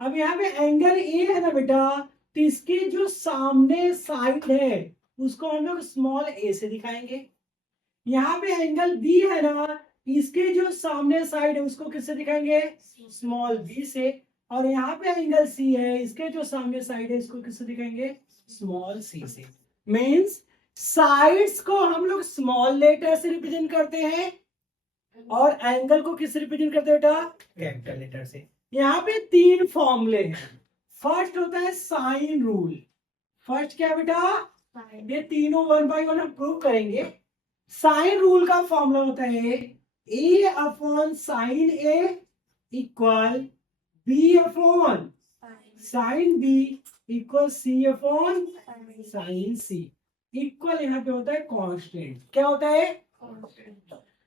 अब यहाँ पे एंगल ए है ना बेटा, तो इसके जो सामने साइड है उसको हम लोग स्मॉल ए से दिखाएंगे। यहाँ पे एंगल बी है ना, इसके जो सामने साइड है उसको किससे दिखाएंगे? स्मॉल बी से। और यहाँ पे एंगल सी है, इसके जो सामने साइड है इसको किससे दिखाएंगे? स्मॉल सी से। मीन्स साइड्स को हम लोग स्मॉल लेटर से रिप्रेजेंट करते हैं और एंगल को किससे रिप्रेजेंट करते हैं बेटा? कैपिटल लेटर से। यहाँ पे 3 फॉर्मूले हैं। फर्स्ट होता है साइन रूल। फर्स्ट क्या है बेटा? ये तीनों 1 बाय 1 हम प्रूव करेंगे। साइन रूल का फॉर्मूला होता है A upon sine A equal B upon sine B equal C upon sine C. Equal यहाँ पे होता है कांस्टेंट। क्या होता है?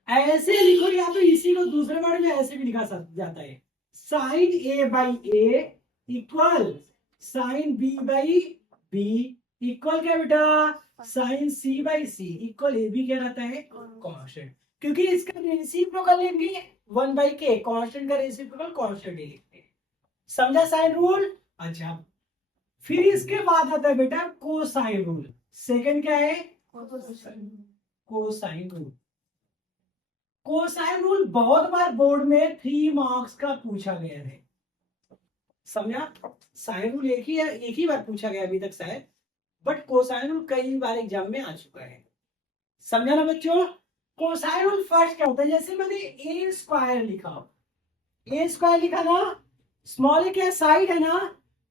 ऐसे लिखो, या तो इसी को दूसरे वर्ड में ऐसे भी लिखा जाता है, sine a by a equal sine b by b equal क्या बेटा? Sine c by c equal a b क्या रहता है? कांस्टेंट। क्योंकि इसका रेसिप्रोकल लेंगे 1 बाई के, कांस्टेंट का रेसिप्रोकल कांस्टेंट ही लिखते हैं। समझा साइन रूल? अच्छा, फिर इसके बाद आता है बेटा कोसाइन रूल। सेकंड क्या है? Cosine rule. कोसाइन रूल बहुत बार बोर्ड में 3 मार्क्स का पूछा गया है। समझा? साइन रूल एक ही बार पूछा गया अभी तक शायद, बट कोसाइन रूल कई बार एग्जाम में आ चुका है। समझा ना बच्चों? कोसाइन रूल फर्स्ट क्या होता है? जैसे मैंने ए स्क्वायर लिखा ना, स्मॉल ए क्या साइड है ना,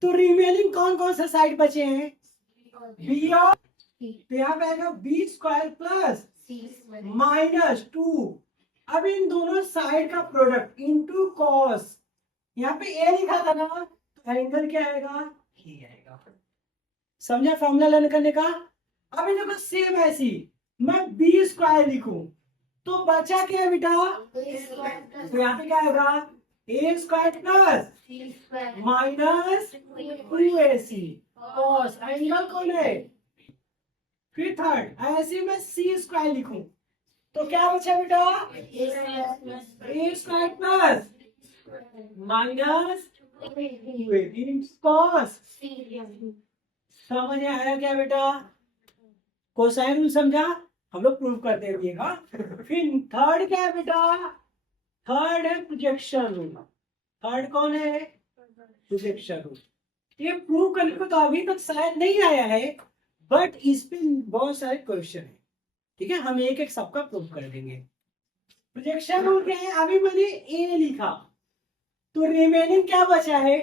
तो रिमेनिंग कौन कौन से साइड बचे हैं? बी और तो यहाँ पे आएगा बी स्क्वायर प्लस -2। अब इन दोनों साइड का प्रोडक्ट इनटू कॉस। यहाँ पे ए लिखा था ना, तो एंगल क्या आएगा? ये आएगा। समझा फॉर्मूला लर्न करने का? अब देखो सेम ऐसी मैं बी स्क्वायर लिखूं तो बचा क्या है बेटा? तो यहाँ पे क्या आएगा? A square plus -2ac cos. Angle कौन है? फिर थर्ड ऐसे मैं सी स्क्वायर लिखूं तो क्या बचा बेटा? A square plus -2cos। समझ में आया क्या बेटा? कोसाइन रूल समझा? हम लोग प्रूव करते रहिएगा। फिर थर्ड क्या है बेटा? थर्ड है प्रोजेक्शन रूल। थर्ड कौन है? Projection rule. ये प्रूव करने को तो अभी तक शायद नहीं आया है, बट इस पे बहुत सारे क्वेश्चन है। ठीक है, हम एक एक सबका प्रूव कर देंगे। प्रोजेक्शन रूल क्या है? अभी मैंने ए लिखा तो रिमेनिंग क्या बचा है?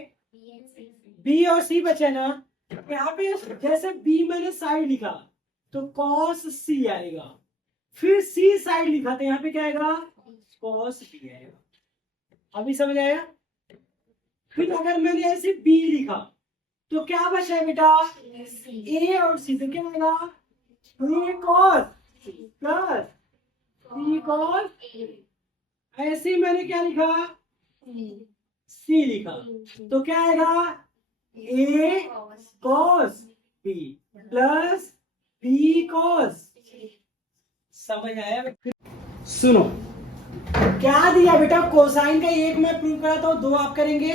बी और सी बचा ना। यहाँ पे जैसे बी मैंने साइड लिखा तो cos c आएगा, फिर c साइड लिखा तो यहाँ पे क्या आएगा? cos b आएगा। अभी समझ आया? फिर अगर मैंने ऐसे b लिखा तो क्या बचा है बेटा? a और c, तो क्या आएगा? a cos plus b cos। ऐसे मैंने क्या लिखा? c लिखा तो क्या आएगा? a cos b plus b cos। समझ आया? सुनो क्या दिया बेटा? कोसाइन का एक मैं प्रूव करा था, 2 आप करेंगे।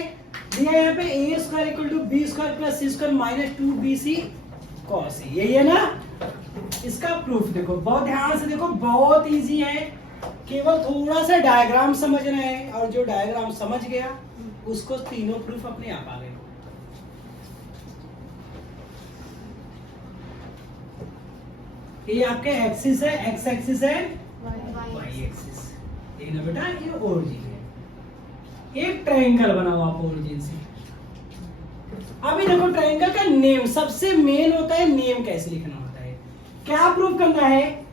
दिया यहाँ पे A square equal to B square plus C square -2bc cos। यही है ना? इसका प्रूफ देखो, बहुत ध्यान से देखो, बहुत इजी है। केवल थोड़ा सा डायग्राम समझना है, और जो डायग्राम समझ गया उसको तीनों प्रूफ अपने आप आ गए। ये आपके एक्सिस है, एक्स एक्सिस है, वाई एक्सिस। ये ना बेटा ये ओरिजिन है। एक ट्रायंगल बनाओ आप ओरिजिन से। अभी देखो ट्रायंगल का नेम सबसे मेन होता है, नेम कैसे लिखना होता है। क्या प्रूव करना है?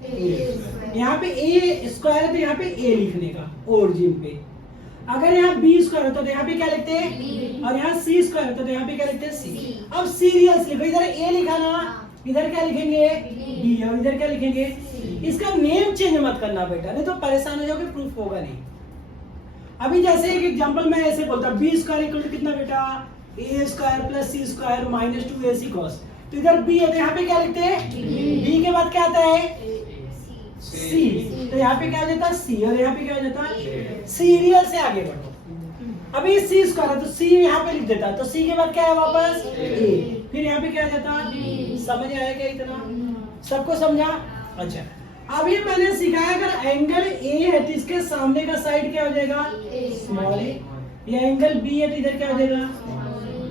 यहाँ पे ए स्क्वायर है तो यहाँ पे ए लिखने का ओरिजिन पे। अगर यहाँ बी स्क्वायर होता तो यहाँ पे क्या लिखते हैं, और यहाँ सी स्क्वायर होता तो यहाँ पे क्या लिखते हैं? सी। अब सीरियस लिखो, इधर ए लिखा ना, इधर क्या लिखेंगे? बी, और इधर क्या लिखेंगे? इसका नेम चेंज मत करना बेटा, नहीं तो परेशान हो जाओगे, प्रूफ होगा नहीं। अभी जैसे एक एग्जांपल मैं ऐसे बोलता बी स्क्वायर इक्वल टू कितना बेटा? A square plus C square -2ac cos। तो इधर बी है तो यहाँ पे क्या लिखते हैं? बी के बाद क्या आता है? सी। तो यहाँ पे क्या हो जाता है? सी, और यहाँ पे क्या हो जाता है? सीरियल से आगे बढ़ो। अभी सी स्क्वायर है तो सी यहाँ पे लिख देता, तो सी के बाद क्या है वापस ए, फिर यहाँ पे क्या आ जाता, समझ आया क्या इतना, सबको समझा? अच्छा, अभी मैंने सिखाया अगर एंगल ए है तो इसके सामने का साइड क्या हो जाएगा, स्मॉल ए, ये एंगल बी है तो इधर क्या हो जाएगा,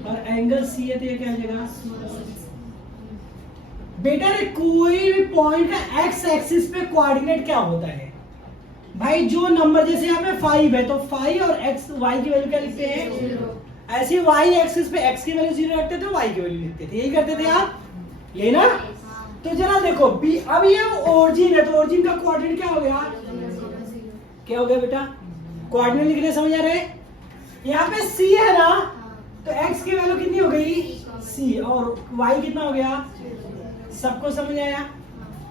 और एंगल सी है तो ये क्या हो जाएगा। बेटा कोई भी पॉइंट का एक्स एक्सिस पे कोऑर्डिनेट क्या होता है भाई, जो नंबर जैसे यहाँ पे 5 है तो 5 और x y की वैल्यू क्या लिखते हैं, ऐसे y एक्सिस पे x की वैल्यू 0 रखते थे, y की वैल्यू लिखते थे, यही करते थे आप, यही ना? तो जरा देखो b, अब ये ओरिजिन है तो ओरिजिन का कोऑर्डिनेट क्या हो गया, क्या हो गया बेटा, कोऑर्डिनेट लिखने समझ आ रहे, यहाँ पे c है ना, तो x की वैल्यू कितनी हो गई c, और y कितना हो गया, सबको समझ आया?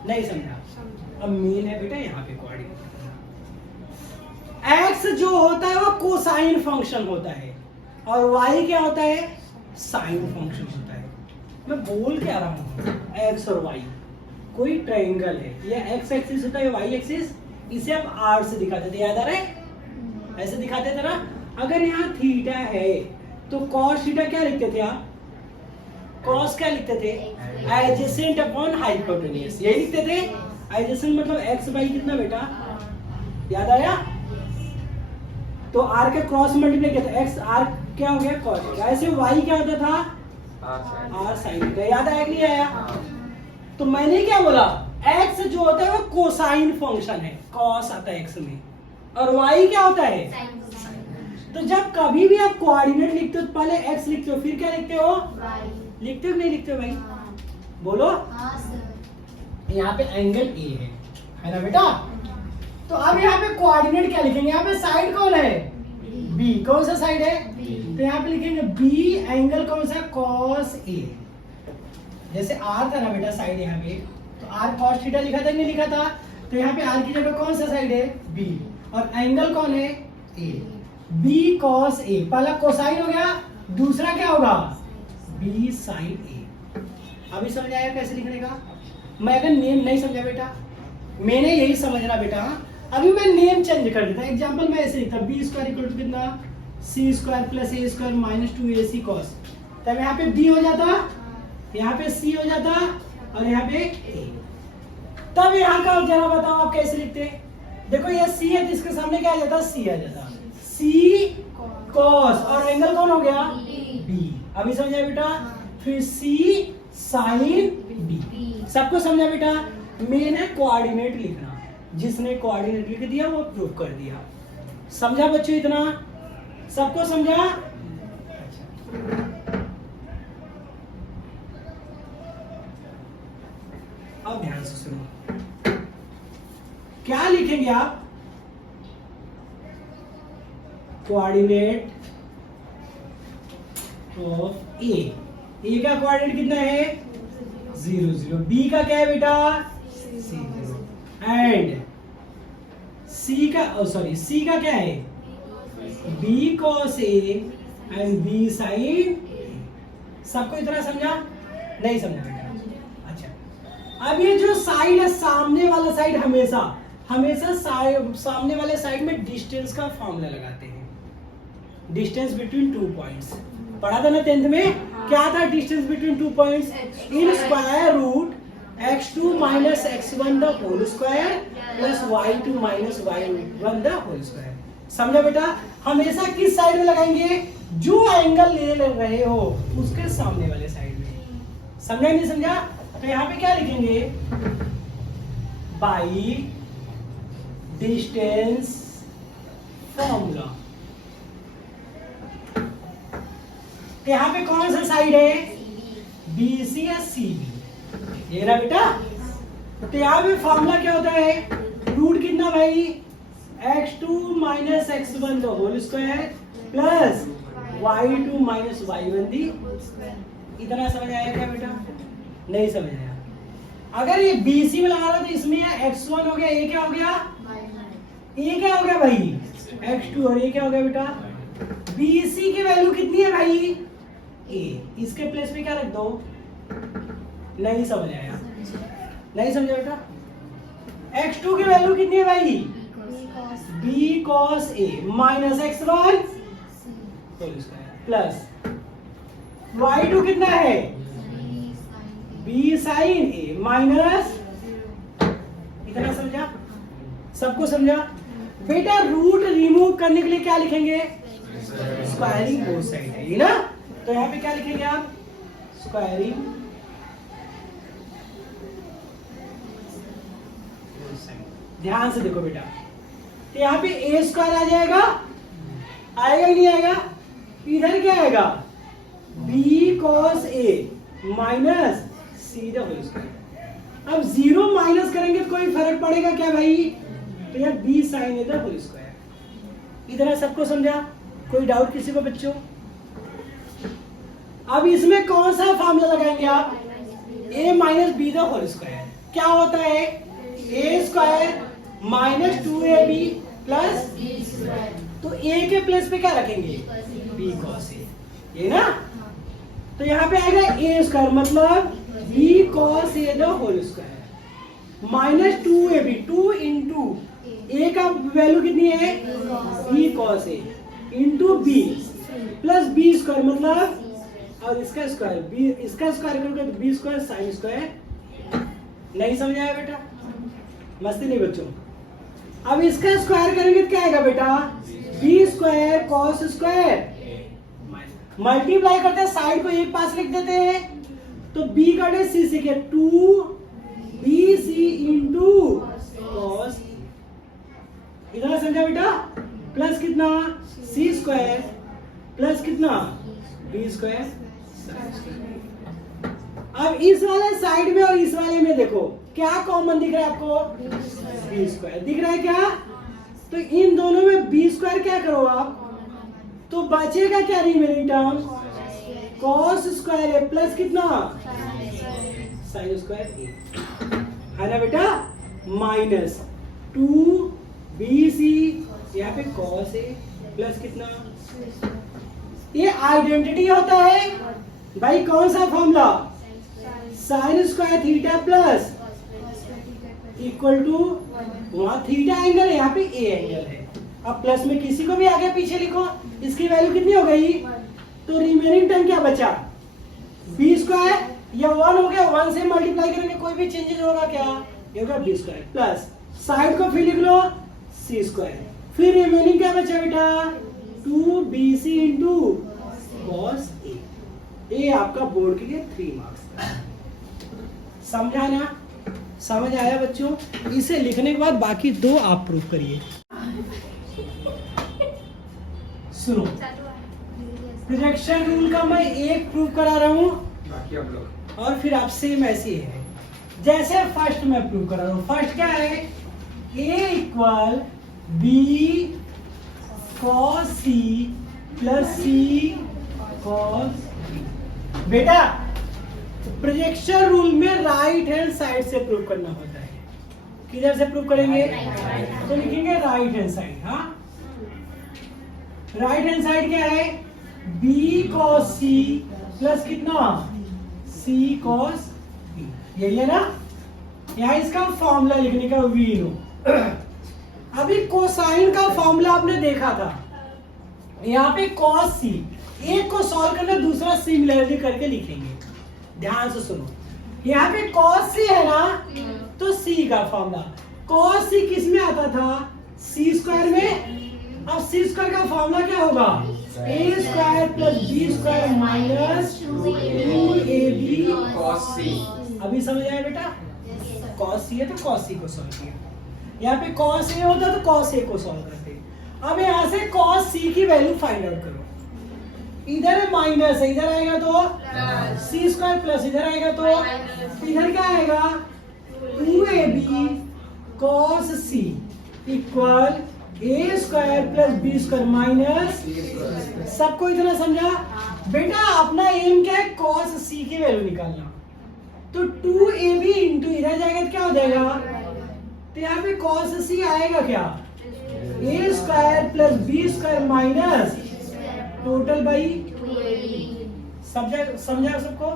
नहीं समझा? अब मेन है बेटा यहाँ पे कोऑर्डिनेट, x जो होता है वो कोसाइन फंक्शन होता है और y क्या होता है, साइन फंक्शन होता है। मैं बोल क्या रहा हूँ, x और y कोई ट्रायंगल है, ये x एक्सिस होता है, y एक्सिस, इसे आप r से दिखाते थे, याद आ रहा है, ऐसे दिखाते थे ना। अगर यहाँ थीटा है तो cos थीटा क्या लिखते थे आप, cos क्या लिखते थे, एडजेसेंट अपॉन हाइपोटेन्यूज, यही लिखते थे। एडजेसेंट मतलब x y कितना बेटा, याद आया? तो r के क्रॉस मल्टीप्लाई किया था, x r क्या हो गया cos, ऐसे y क्या होता था, r sin थीटा, याद आया कि नहीं आया? तो मैंने क्या बोला, x जो होता है वो कोसाइन फंक्शन है, cos आता है x में, और y क्या होता है, तो जब कभी भी आप कोऑर्डिनेट लिखते हो तो पहले x लिखते हो, फिर क्या लिखते हो, लिखते हो नहीं लिखते हो भाई, बोलो? यहाँ पे एंगल ए है ना बेटा, तो अब यहाँ पे कोऑर्डिनेट क्या लिखेंगे, यहाँ पे साइड कौन है, बी, कौन सा साइड है, तो यहाँ पे लिखेंगे बी, एंगल कौन सा, cos ए, जैसे r था ना बेटा साइड यहाँ पे, तो r cos थीटा लिखा था नहीं लिखा था, तो यहाँ पे r की जगह कौन सा साइड है, b, और एंगल कौन है, a, b cos a, पहला कोसाइन हो गया, दूसरा क्या होगा, b sin a। अभी समझ आया कैसे लिखने का? मैं अगर नेम नहीं समझा बेटा, मैंने यही समझना बेटा, अभी मैं नेम चेंज कर देता, एग्जांपल मैं ऐसे लिखता, बी स्क्वायर इक्वल टू कितना, c square plus a square minus 2ac cos, तब यहाँ पे b हो जाता, यहाँ पे c हो जाता, और यहाँ पे a। तब यहाँ का जरा बताओ आप कैसे लिखते, देखो ये c है तो इसके सामने क्या आ जाता, c आ जाता, c cos, और एंगल कौन हो गया, b। अभी समझा बेटा? फिर c sin b, सबको समझा बेटा? मेन है कोऑर्डिनेट लिखना, जिसने कोऑर्डिनेट लिख दिया वो प्रूव कर दिया। समझा बच्चों इतना, सबको समझा? अब ध्यान से सुनो, क्या लिखेंगे आप, कोऑर्डिनेट ऑफ ए, ए का कोऑर्डिनेट कितना है, 0 0, बी का क्या है बेटा, एंड सी का, सॉरी सी का क्या है, B cos A and B sin। सबको इतना समझा? नहीं समझा बेटा? अच्छा, अब ये जो साइड है, सामने वाला साइड, हमेशा सामने वाले साइड में डिस्टेंस का फॉर्मूला लगाते हैं, डिस्टेंस बिटवीन 2 पॉइंट्स, पढ़ा था ना 10th में, क्या था distance between 2 points, in square root x2 minus x1 the whole square plus y2 minus y1 the whole square। समझा बेटा? हमेशा किस साइड में लगाएंगे, जो एंगल ले रहे हो उसके सामने वाले साइड में। समझा नहीं समझा? तो यहाँ पे क्या लिखेंगे, बाई डिस्टेंस फॉर्मूला। यहाँ पे कौन सा साइड है, BC या CB, ये ना बेटा। तो यहाँ पे फॉर्मूला क्या होता है, रूट कितना भाई, x2 minus x1 the whole square plus y2 minus y1 दी। इतना समझ आया क्या बेटा? नहीं समझ आया। अगर ये BC में लगा रहा तो इसमें x1 हो गया, ये क्या हो गया, ये क्या हो गया भाई, x2, और ये क्या हो गया बेटा, BC की वैल्यू कितनी है भाई, a, इसके प्लेस पे क्या रख दो। नहीं समझ आया? नहीं समझा बेटा? x2 की वैल्यू कितनी है भाई, b cos a minus x1 whole square plus y2 कितना है b साइन a माइनस, इतना समझा? सबको समझा? बेटा रूट रिमूव करने के लिए क्या लिखेंगे? स्क्वायरिंग बोथ साइड है ये ना, तो यहाँ पे क्या लिखेंगे आप? Squaring both side. ध्यान से देखो बेटा, तो यहाँ पे ए स्क्वायर आ जाएगा, आएगा ही नहीं आएगा? इधर क्या आएगा? B cos a minus c the whole square. अब जीरो माइनस करेंगे तो कोई फर्क पड़ेगा क्या भाई? तो यार b sine a the whole square. इतना सबको समझा? कोई डाउट किसी को बच्चों? अब इसमें कौन सा फार्मूला लगाएंगे आप? A minus B the whole square. क्या होता है? ए स्क्वायर माइनस 2ab प्लस, तो ए के प्लस पे क्या रखेंगे? बी कॉस ए, ये ना? तो यहाँ पे आएगा ए स्क्वायर मतलब B cos A the whole square minus 2ab, 2 into A का वैल्यू कितनी है? B cos A into B plus B square मतलब, और इसका स्क्वायर बी, इसका स्क्वायर करोगे तो बी स्क्वायर साइन स्क्वायर। नहीं समझ आया बेटा? मस्ती नहीं बच्चों। अब इसका स्क्वायर करेंगे तो क्या आएगा बेटा? B square cos square, multiply करते हैं साइड को एक पास लिख देते हैं, तो बी काटे सी से क्या? 2bc इंटू कॉस, इधर समझा बेटा? प्लस कितना? सी स्क्वायर प्लस कितना? B square. अब इस वाले साइड में और इस वाले में देखो क्या कॉमन दिख रहा है आपको? बी स्क्वायर दिख रहा है क्या? तो इन दोनों में बी स्क्वायर क्या करो आप, तो बचेगा क्या रिमेनिंग टर्म? कॉस स्क्वायर ए प्लस कितना? साइन स्क्वायर ए, है ना बेटा? माइनस 2bc, यहाँ पे कॉस ए प्लस कितना? ये आइडेंटिटी होता है भाई। कौन सा formula? Sine square theta plus equal to, वहां थीटा एंगल है, यहाँ पे ए एंगल है। अब प्लस में किसी को भी आगे पीछे लिखो, इसकी वैल्यू कितनी हो गई? तो रिमेनिंग टर्म क्या बचा? बी स्क्वायर, या 1 हो गया, 1 से मल्टीप्लाई करेंगे कोई भी चेंजेस होगा क्या? ये होगा बी स्क्वायर प्लस साइड को फिर लिख लो सी स्क्वायर, फिर रिमेनिंग क्या बचा बेटा? 2bc into cos A. ये आपका बोर्ड के लिए 3 मार्क्स। समझा ना? समझ आया बच्चों? इसे लिखने के बाद बाकी 2 आप प्रूफ करिए। सुनो, प्रोजेक्शन रूल का मैं एक प्रूफ करा रहा हूँ, बाकी आप लोग, और फिर आप सेम ऐसे ही है जैसे फर्स्ट में प्रूफ करा रहा हूँ। फर्स्ट क्या है? A equal B cos C plus C cos B. बेटा प्रोजेक्शन रूल में राइट हैंड साइड से प्रूव करना होता है। किधर से प्रूव करेंगे? तो लिखेंगे राइट हैंड साइड। हाँ, राइट हैंड साइड क्या है? बी कॉस सी प्लस कितना? सी कॉस बी, यही है ना? यहाँ इसका फॉर्मूला लिखने का वी नो। अभी कोसाइन का फॉर्मूला आपने देखा था, यहाँ पे कॉस सी, एक को सॉल्व करना दूसरा सिमिलरली करके लिखेंगे। ध्यान से सुनो, यहाँ पे कॉस सी है ना, तो सी का फॉर्मूला, कॉस सी किस में आता था? सी स्क्वायर में। अब सी स्क्वायर का फॉर्मूला क्या होगा? A square plus B square minus 2ab cos C. अभी समझ आया बेटा? कॉस सी है तो कॉस सी को सॉल्व किया, यहाँ पे कॉस ए होता तो कॉस ए को सॉल्व करते। अब यहाँ से कॉस सी की वैल्यू फाइंड आउट करो। इधर है माइनस है, इधर आएगा तो सी स्क्वायर प्लस, इधर आएगा तो इधर क्या आएगा? 2ab cos C equal A square plus B square minus. सबको इतना समझा? बेटा अपना एम क्या है? कॉस सी की वैल्यू निकालना। तो 2ab इंटू इधर जाएगा तो क्या हो जाएगा? तो यहाँ पे कॉस सी आएगा क्या? A square plus B square minus total by. समझा सबको?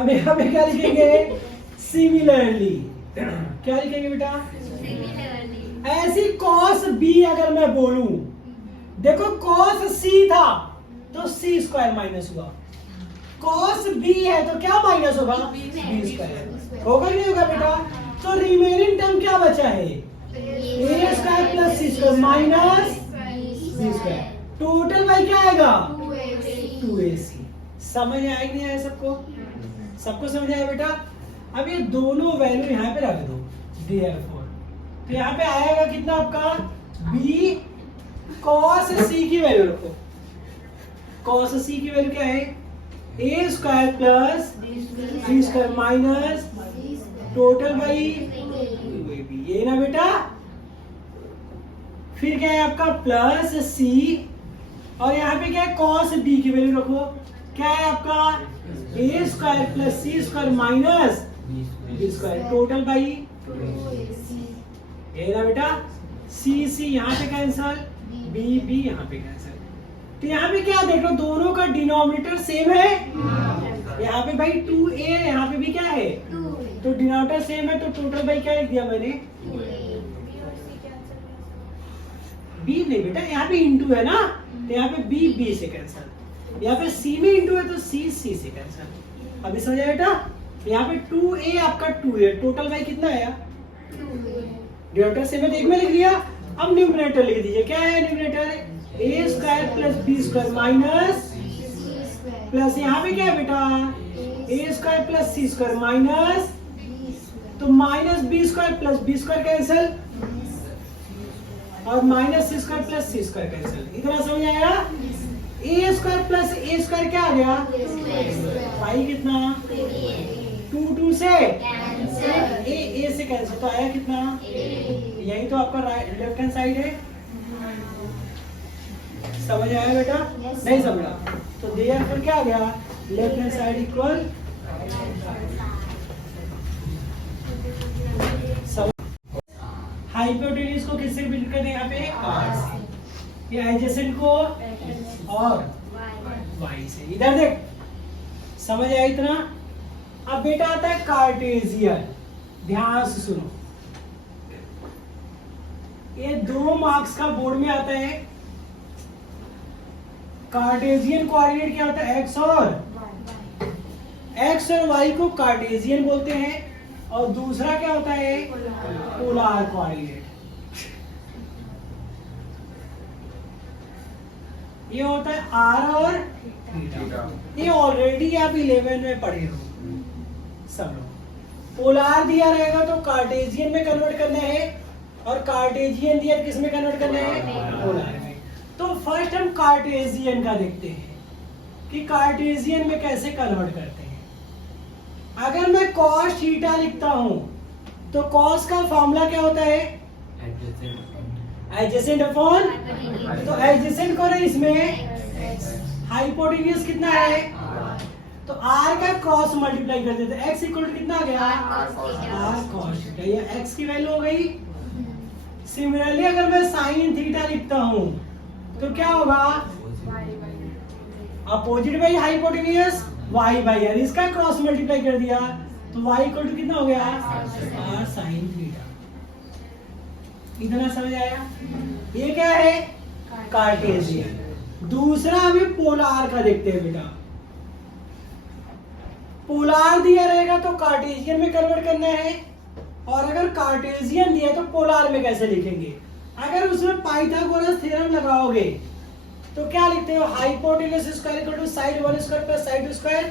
अब यहाँ पे क्या लिखेंगे? सिमिलरली। क्या लिखेंगे बेटा? ऐसी कॉस बी अगर मैं बोलूं, देखो cos c था तो c स्क्वायर माइनस हुआ, cos b है तो क्या माइनस होगा, b स्क्वायर होगा नहीं होगा बेटा। तो रिमेनिंग टर्म क्या बचा है, a square plus c square minus b square, total by क्या आएगा 2ac। समझ आया नहीं आया सबको, सबको समझ आया बेटा। अब ये दोनों वैल्यू यहाँ पे रख दो therefore, तो यहाँ पे आएगा कितना आपका b cos c की वैल्यू रखो, cos c की वैल्यू क्या है a square plus b square minus total by 2ab, ये ना बेटा। फिर क्या है आपका प्लस c और यहाँ पे क्या है cos b की वैल्यू रखो, क्या है आपका a square plus c square minus b square total by ये ना बेटा। c यहाँ पे कैंसल, b यहाँ पे कैंसल, तो यहाँ पे क्या देख लो दोनों का डिनोमिनेटर सेम है, यहाँ पे भाई 2a यहाँ पे भी क्या है तो डिनोमिनेटर सेम है, तो टोटल बाई क्या लिख दिया मैंने b नहीं बेटा, यहाँ पे इंटू है ना, तो यहाँ पे b से कैंसल, यहाँ पे c में इंटू है तो c से कैंसल। अभी समझ आया बेटा, यहाँ पे 2a आपका 2 है, टोटल बाई कितना आया डिनोमिनेटर सेम है तो एक में लिख दिया। अब न्यूमरेटर लिख दीजिए, क्या है numerator a square plus b square minus plus यहाँ पे क्या है बेटा a square plus c square minus, तो minus b square plus b square cancel और minus c square plus c square cancel. इतना समझ आया, a square plus a square क्या आ गया पाई कितना 2 से a से कैंसिल तो आया कितना, यही तो आपका लेफ्ट हैंड साइड है। समझ आया बेटा, नहीं समझा तो देयरफॉर क्या आ गया left hand side equal hypotenuse को किससे रिप्रेजेंट करते हैं यहाँ पे r से, ये एडजेसेंट को और y से। इधर देख समझ आया इतना। अब बेटा आता है कार्टेशियन, ध्यान से सुनो, ये 2 मार्क्स का बोर्ड में आता है। कार्टेशियन कोऑर्डिनेट क्या होता है x और y को कार्टेशियन बोलते हैं, और दूसरा क्या होता है पोलर कोऑर्डिनेट। ये होता है r और थीटा, ये ऑलरेडी आप 11 में पढ़े हो सब लोग। पोलर दिया रहेगा तो कार्टेशियन में कन्वर्ट करना है, और कार्टेशियन दिया किस में कन्वर्ट करना है पोलर में। तो फर्स्ट हम कार्टेशियन का देखते हैं कि कार्टेशियन में कैसे कन्वर्ट करते हैं। अगर मैं cos थीटा लिखता हूं तो cos का फॉर्मूला क्या होता है एडजेसेंट अपॉन, तो एडजेसेंट करो इसमें हाइपोटेन्यूज कितना है तो r का क्रॉस मल्टीप्लाई कर देते हैं, x इक्वल टू कितना आ गया r cos थीटा, ये x की वैल्यू हो गई। सिमिलरली अगर मैं sin थीटा लिखता हूं तो क्या होगा opposite by hypotenuse y by r, इसका क्रॉस मल्टीप्लाई कर दिया तो y इक्वल टू कितना हो गया r sin थीटा। इतना समझ आया, ये क्या है कार्टेशियन। दूसरा हमें पोलर का देखते हैं बेटा। पोलर दिया रहेगा तो कार्टेशियन में कन्वर्ट करना है, और अगर कार्टेशियन दिया तो पोलर में कैसे लिखेंगे। अगर उसमें पाइथागोरस थ्योरम लगाओगे तो क्या लिखते हो hypotenuse square equal to side 1 square plus side 2 square,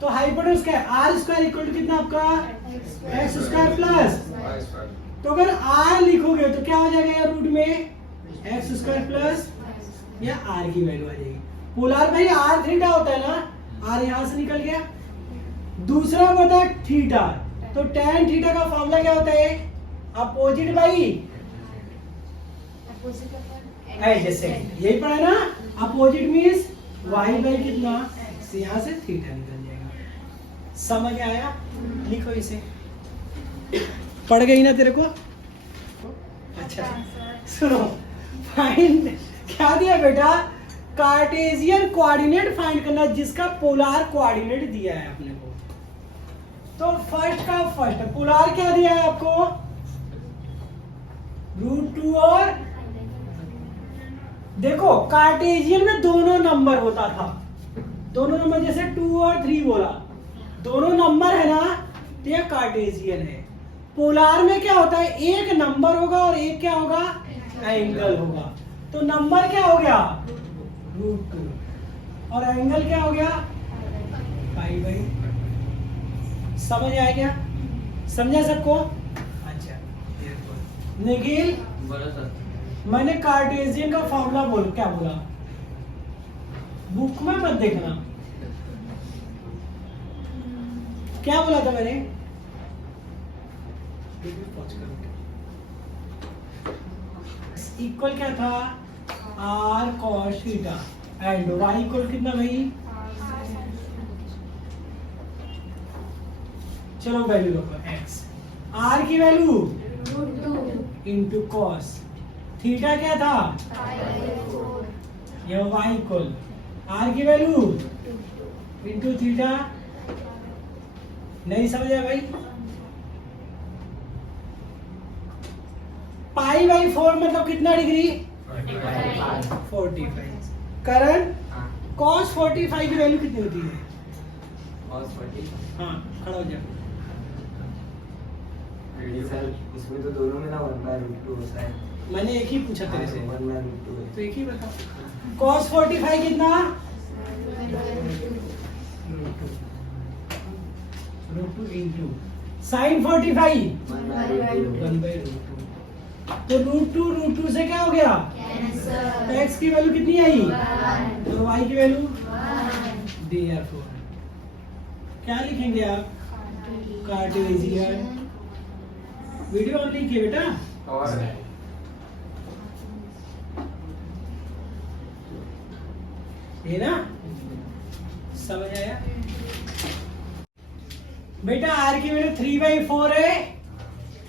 तो हाइपोटेन्यूज क्या है r स्क्वायर इक्वल टू कितना आपका x स्क्वायर प्लस, तो अगर r लिखोगे तो क्या हो जाएगा रूट में x स्क्वायर प्लस या r की वैल्यू आ जाएगी। पोलर भाई r थीटा होता है ना, r यहां से निकल गया। दूसरा होता है थीटा, तो tan थीटा का फॉर्मूला क्या होता है अपोजिट बाई एडजेसेंट, यही पढ़ा ना। अपोजिट मींस y बाई कितना x, यहां से थीटा निकल जाएगा। समझ आया, लिखो इसे, पढ़ गई ना तेरे को। अच्छा सुनो, फाइंड क्या दिया बेटा कार्टेशियन कोऑर्डिनेट फाइंड करना जिसका पोलर कोऑर्डिनेट दिया है अपने को। तो फर्स्ट का फर्स्ट पोलर क्या दिया है आपको √2 और देखो कार्टेशियन में दोनों नंबर होता था, दोनों नंबर जैसे 2 और 3 बोला, दोनों नंबर है ना, तो यह कार्टेशियन है। पोलार में क्या होता है, एक नंबर होगा और एक क्या होगा, एंगल होगा। तो नंबर क्या हो गया √2 और एंगल क्या हो गया पाई। समझ आया क्या, समझा सबको? अच्छा निखिल, मैंने कार्टेशियन का फॉर्मूला क्या बोला, बुक में मत देखना, क्या बोला था मैंने? इक्वल क्या था, r cos theta and y equal कितना भाई, चलो वैल्यू रखो x, r की वैल्यू इंटू कॉस, थीटा क्या था यह y इक्वल r की वैल्यू इंटू थीटा। नहीं समझा भाई? π/4 मतलब कितना डिग्री, 45। करण cos 45 की वैल्यू कितनी होती है? हाँ खड़ा हो जा। सर इसमें तो दोनों में ना 1/√2 होता है। मैंने एक ही पूछा तेरे से, 1/√2 है। तो एक ही बता। cos 45 कितना, √2 इंटू sin 45 1/√2। तो √2 से क्या हो गया, तो x की वैल्यू कितनी आई, तो y की वैल्यू therefore क्या लिखेंगे आप, कार्टेशियन। वीडियो ऑन लिखिए बेटा, और ये ना समझ आया बेटा? r की वैल्यू 3/4 है,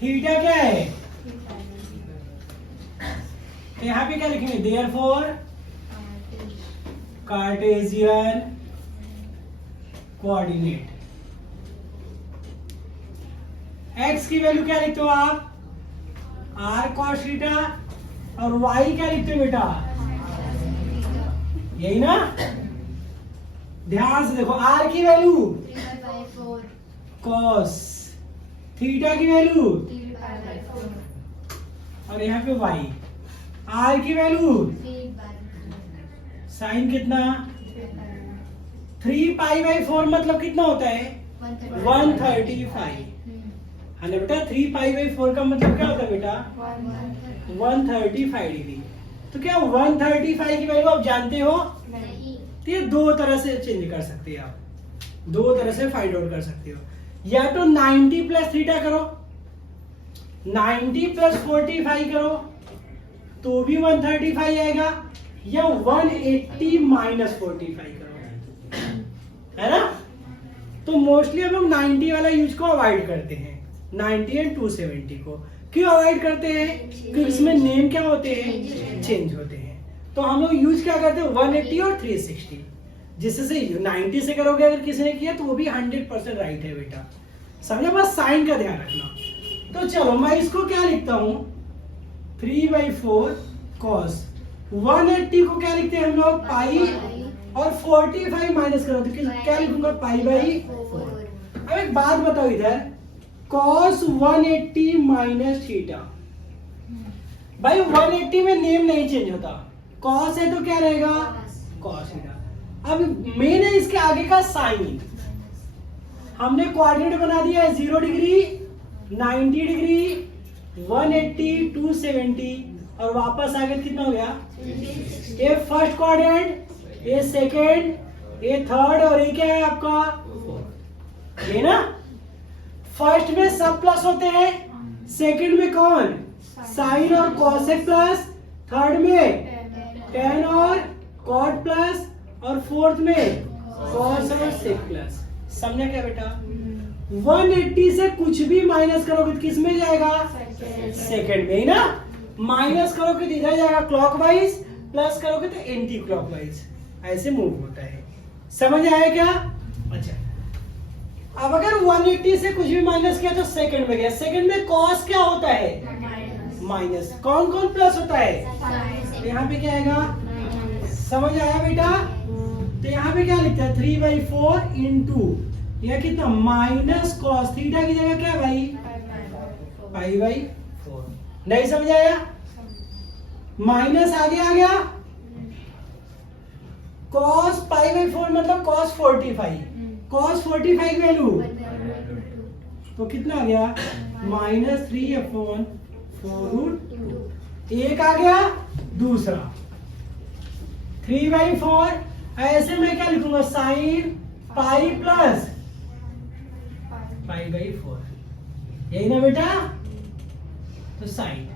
थीटा क्या है, तो यहाँ पे क्या लिखेंगे, therefore कार्टेशियन कोऑर्डिनेट। x की वैल्यू क्या लिखते हो आप, r cos थीटा, और y क्या लिखते हो बेटा, यही ना? ध्यान से देखो, r की वैल्यू cos, थीटा की वैल्यू, और यहाँ पे y, r की वैल्यू साइन कितना, 3π/4 मतलब कितना होता है 135 है ना बेटा। 3π/4 का मतलब क्या होता है बेटा 135 डिग्री। तो क्या 135 की वैल्यू आप जानते हो? तो ये दो तरह से चेंज कर सकते हैं आप, दो तरह से फाइंड आउट कर सकते हो। या तो 90 प्लस थीटा करो, 90 प्लस 45 करो तो भी 135 आएगा, या 180 माइनस 45 करो, है ना। तो मोस्टली हम लोग 90 वाला यूज को अवॉइड करते हैं, 90 एंड 270 को। क्यों अवॉइड करते हैं? क्योंकि इसमें नेम क्या होते हैं, चेंज होते हैं। तो हम लोग यूज क्या करते हैं 180 और 360, जिससे 90 से करोगे अगर किसी ने किया तो वो भी 100% राइट है बेटा, समझे। बस साइन का ध्यान रखना। तो चलो मैं इसको क्या लिखता हूं 3/4 cos 180 को क्या लिखते हैं हम लोग पाई, और 45 माइनस करो तो क्या लिखूंगा π/4। अब एक बात बताओ इधर, cos 180 माइनस थीटा, भाई 180 में नेम नहीं चेंज होता, cos है तो क्या रहेगा cos थीटा। अब मेन है इसके आगे का साइन, हमने कोऑर्डिनेट बना दिया है 0 डिग्री 90 डिग्री 180 270, और वापस आगे कितना हो गया, ये फर्स्ट कोऑर्डिनेट, ये सेकेंड, ये थर्ड, और ये क्या है आपका ये ना। फर्स्ट में सब प्लस होते हैं, सेकंड में कौन साइन और कॉसेक प्लस, थर्ड में टेन और कॉट प्लस, और फोर्थ में कॉस और सेक प्लस। समझा क्या बेटा? 180 से कुछ भी माइनस करोगे तो किस में जाएगा, सेकंड में ही ना। माइनस करोगे तो इधर जाएगा क्लॉकवाइज, प्लस करोगे तो एंटी क्लॉकवाइज, ऐसे मूव होता है। समझ आया क्या? अच्छा, अब अगर 180 से कुछ भी माइनस किया तो सेकंड में गया। सेकंड में कॉस क्या होता है माइनस। कौन कौन प्लस होता है? तो यहाँ पे क्या आएगा? समझ आया बेटा? तो यहाँ पे क्या लिखता है? 3/4 इंटू यह कितना माइनस कॉस थीटा की जगह क्या है भाई? पाई/4। नहीं समझ आया? माइनस आगे आ गया, कॉस पाई/4 मतलब कॉस 45। कॉस 45 की वैल्यू तो कितना आ गया? -3/4√2। एक आ गया, दूसरा 3/4। ऐसे में क्या लिखूंगा? साइन पाई प्लस पाई/4, यही ना बेटा? तो साइन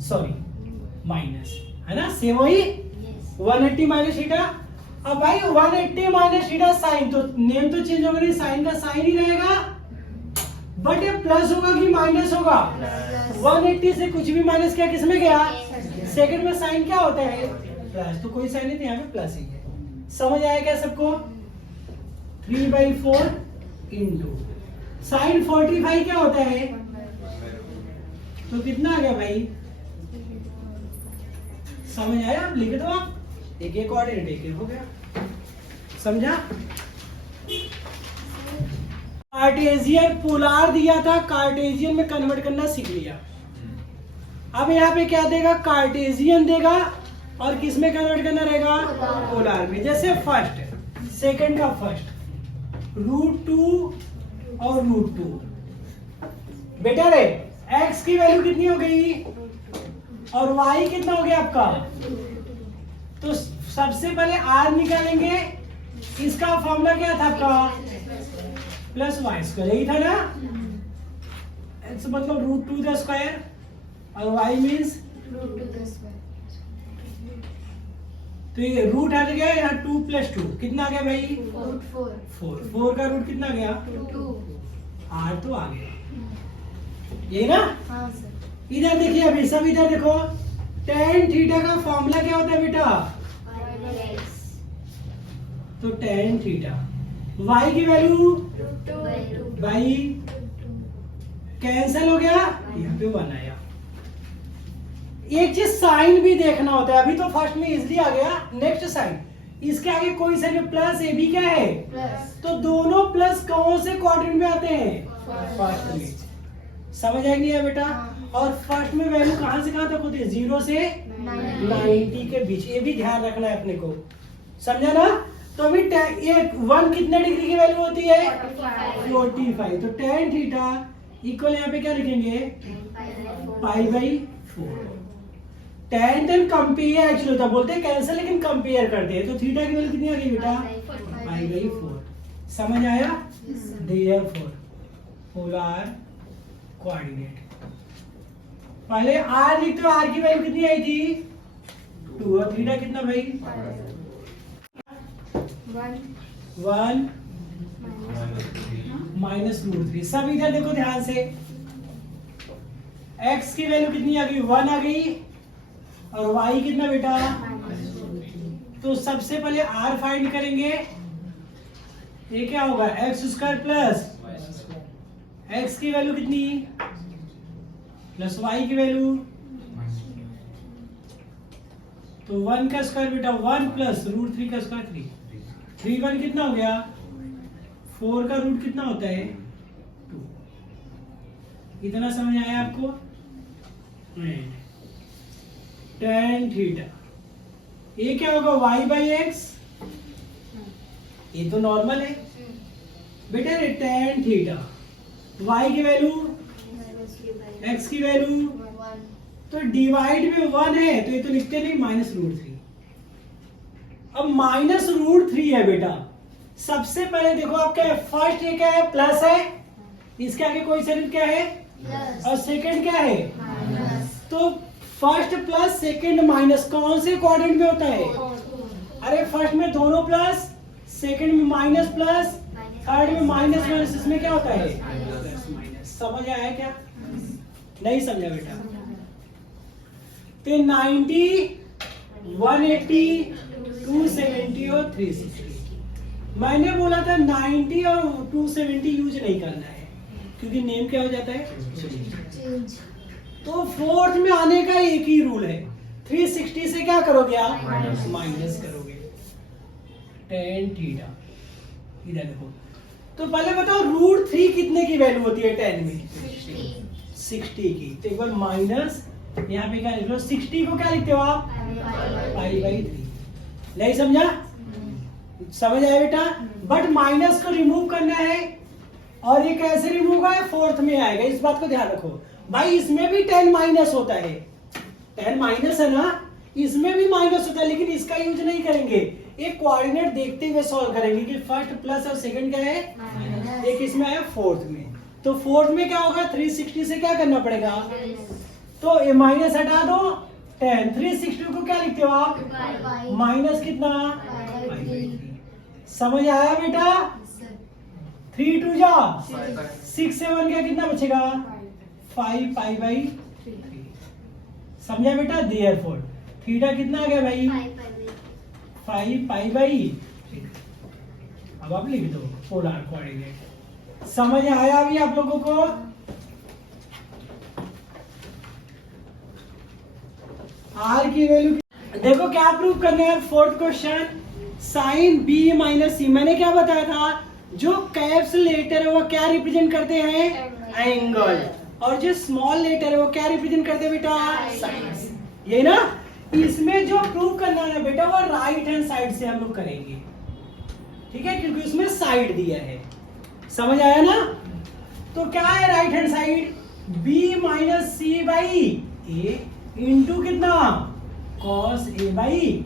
सॉरी माइनस है ना, सेम वही 180 माइनस थीटा। अब भाई 180 माइनस थीटा साइन, तो नेम तो चेंज होगा नहीं, साइन का साइन ही रहेगा, बट ये प्लस होगा कि माइनस होगा? 180 से कुछ भी माइनस किया किसमें गया? सेकंड में साइन क्या होता है? प्लस। तो कोई साइन नहीं, यहाँ पे प्लस ही है। समझ आया क्या सबको? 3/4 इंटू साइन 45 क्या होता है? तो कितना आ गया भाई? समझ आया? आप लिख दो, आप एक एक ऑर्डिनेट एक एक हो गया। समझा? कार्टेशियन पोलार दिया था, कार्टेशियन में कन्वर्ट करना सीख लिया। अब यहाँ पे क्या देगा? कार्टेशियन देगा और किस में कन्वर्ट करना रहेगा? पोलार में। जैसे फर्स्ट सेकंड का फर्स्ट √2 और √2 बेटा रे, x की वैल्यू कितनी हो गई और y कितना हो गया आपका? तो सबसे पहले r निकालेंगे, इसका फॉर्मूला क्या था आपका? प्लस वाई स्क्वायर, यही था ना? x मतलब √2 का स्क्वायर और y मीन्स तो ये रूट हट गया, यहाँ 2 + 2 कितना आ गया भाई? 4 का रूट कितना आ गया? 2। r तो आ गया, यही ना? हाँ सर। इधर देखिए, अभी सब इधर देखो, tan थीटा का फॉर्मूला क्या होता है बेटा? तो tan थीटा, y की वैल्यू भाई कैंसिल हो गया, यहाँ पे 1 आया। एक चीज साइन भी देखना होता है, अभी तो फर्स्ट में इजली आ गया, नेक्स्ट साइन इसके आगे कोई साइन प्लस ए भी क्या है? प्लस। तो दोनों प्लस कौन से क्वाड्रेंट में आते हैं? फर्स्ट में। समझ आ गया बेटा? और फर्स्ट में वैल्यू कहां से कहां तक होती है? 0 से 90 के बीच, ये भी ध्यान रखना है अपने को। समझा ना? तो अभी ये 1 कितने डिग्री की वैल्यू होती है? 45। तो tan थीटा इक्वल यहाँ पे क्या लिखेंगे? पाई/4। tan tan कंपेयर एक्चुअली होता है, बोलते हैं कैंसिल लेकिन कंपेयर करते हैं। तो थीटा की वैल्यू कितनी आ गई बेटा? पाई/4। समझ आया? Therefore polar coordinate. पहले r लिखते हो, r की वैल्यू कितनी आई थी? 2 और थीटा कितना भाई? 1 -√3। सब इधर देखो ध्यान से, x की वैल्यू कितनी आ गई? 1 आ गई और y कितना बेटा? तो सबसे पहले r फाइंड करेंगे, ये क्या होगा? x² प्लस x की वैल्यू कितनी प्लस y की वैल्यू, तो 1 का स्क्वायर बेटा 1 प्लस √3 का स्क्वायर 3। 3 1 कितना हो गया? 4 का रूट कितना होता है? 2। इतना समझ आया आपको? tan थीटा ये क्या होगा? y/x, ये तो नॉर्मल है बेटा। tan थीटा y की वैल्यू x की वैल्यू, तो डिवाइड में 1 है तो ये तो लिखते नहीं, -√3। अब -√3 है बेटा। सबसे पहले देखो आप क्या है? फर्स्ट ये क्या है? प्लस है, इसके आगे कोई साइन क्या है? और सेकंड क्या है? तो फर्स्ट प्लस सेकंड माइनस कौन से क्वाड्रेंट में होता है? अरे फर्स्ट में दोनों प्लस, सेकंड में माइनस प्लस, थर्ड में माइनस माइनस, इसमें क्या होता है? Plus minus. समझ आया क्या? नहीं समझा बेटा? तो 90, 180, 270 और 360। मैंने बोला था 90 और 270 यूज नहीं करना है, क्योंकि नेम क्या हो जाता है? चेंज तो फोर्थ में आने का एक ही रूल है, 360 से क्या करोगे आप? माइनस। माइनस करोगे tan थीटा। इधर देखो, तो पहले बताओ √3 कितने की वैल्यू होती है 10 में? 60 की। तो एक बार माइनस, यहाँ पे क्या लिख लो? 60 को क्या लिखते हो आप? π/3। नहीं समझा? समझ आया बेटा? बट माइनस को रिमूव करना है, और ये कैसे रिमूव होगा? फोर्थ में आएगा, इस बात को ध्यान रखो भाई। इसमें भी 10 माइनस होता है, 10 माइनस है ना, इसमें भी माइनस होता है, लेकिन इसका यूज नहीं करेंगे। एक कोऑर्डिनेट देखते हुए सॉल्व करेंगे कि फर्स्ट प्लस और सेकंड क्या है? माइनस। एक इसमें है फोर्थ में, तो फोर्थ में क्या होगा? 360 से क्या करना पड़ेगा? तो ये माइनस हटा दो, 10। 360 को क्या लिखते हो आप? माइनस कितना? π/3। समझ आया बेटा? 3 2 जा 6 से 1 का कितना बचेगा? 5 π/3। समझा बेटा? देयरफॉर थीटा कितना आ गया भाई? 5 π/3। अब आप लिख दो पोलर कोऑर्डिनेट। समझ आया अभी आप लोगों को? आर की वैल्यू देखो क्या प्रूव करना है। Fourth question, sine B minus C. मैंने क्या बताया था? जो कैप्स लेटर है वो क्या रिप्रेजेंट करते हैं? एंगल। और जो स्मॉल लेटर है वो क्या रिप्रेजेंट करते हैं बेटा? साइन। ये ना, इसमें जो प्रूव करना है बेटा वो राइट हैंड साइड से हम लोग करेंगे, ठीक है, क्योंकि उसमें साइड दिया है। समझ आया ना? तो क्या है right hand side? B minus C by A into कितना? Cos a/2।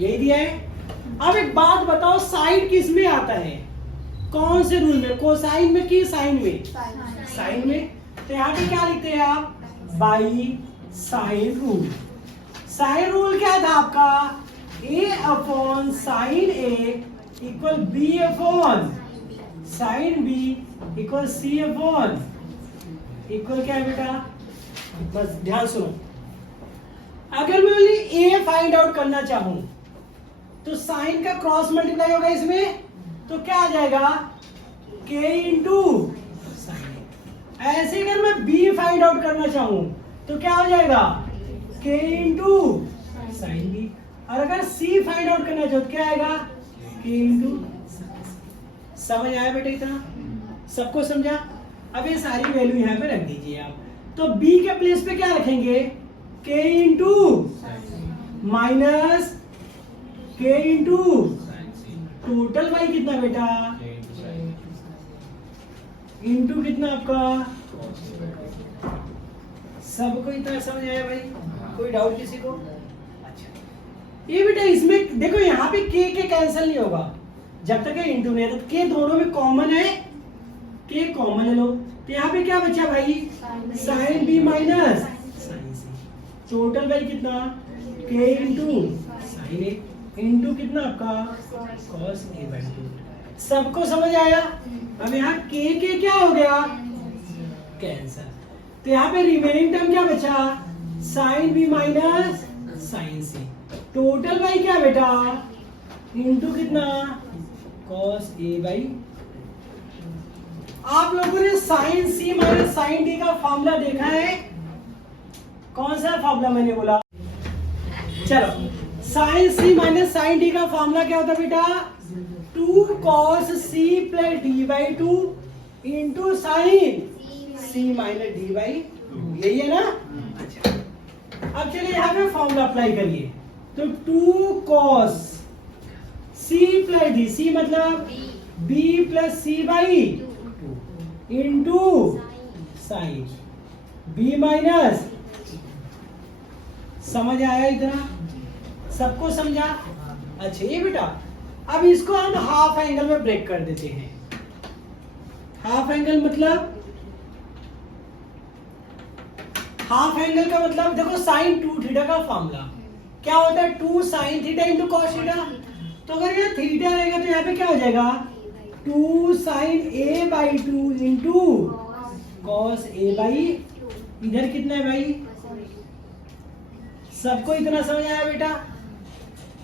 यही दिया है। अब एक बात बताओ, साइड किस में आता है? कौन से रूल में? कोसाइन में कि साइन में? साइन में। तो यहाँ पे क्या लिखते हैं आप? By sine rule. Sine rule क्या था आपका? a/sin a equal b/sin b equal c/, equal क्या है बेटा? बस ध्यान सुनो, अगर मैं ओनली a फाइंड आउट करना चाहूं तो साइन का क्रॉस मल्टीप्लाई होगा इसमें, तो क्या आ जाएगा? k into sign. ऐसे अगर मैं b फाइंड आउट करना चाहूं तो क्या हो जाएगा? k into sine b। और अगर c फाइंड आउट करना चाहो तो क्या आएगा? k into. समझ आया बेटा? इतना सबको समझा? अब ये सारी वैल्यू यहाँ पे रख दीजिए आप। तो b के प्लेस पे क्या रखेंगे? k into minus k into total y कितना बेटा? इंटू कितना आपका? सबको इतना समझ आया भाई? कोई डाउट किसी को? अच्छा, ये बेटा इसमें देखो, यहाँ पे k कैंसिल नहीं होगा जब तक इंटू नहीं है, तो k दोनों में कॉमन है, k कॉमन है लो। तो यहाँ पे क्या बचा भाई? Sine b minus sine c। Total भाई कितना? k into sine a into कितना आपका? cos a/2। सबको समझ आया? अब यहाँ k क्या हो गया? कैंसिल। तो यहाँ पे रिमेनिंग टर्म क्या बचा? Sine b minus sine c। Total भाई क्या बेटा? इंटू कितना? cos a/। आप लोगों ने sine c minus sine d का फॉर्मूला देखा है? कौन सा फॉर्मूला मैंने बोला? चलो, sine c minus sine d का फॉर्मूला क्या होता है बेटा? 2 cos c plus d/2 into sine c minus d/2। यही है ना? अच्छा, अब चलिए यहाँ पे फॉर्मूला अप्लाई करिए। तो 2 cos c प्लस d, c मतलब b plus c/2 into sine b minus. समझ आया इतना? सबको समझा? अच्छा, ये बेटा अब इसको हम हाफ एंगल में ब्रेक कर देते हैं। हाफ एंगल मतलब, हाफ एंगल का मतलब देखो, साइन 2 थीटा का फॉर्मूला क्या होता है? 2 sine theta into cos theta. तो अगर ये थीटा रहेगा तो यहाँ पे क्या हो जाएगा? 2 sign a/2 into cos a/। इधर कितना है भाई? सबको इतना समझ आया बेटा?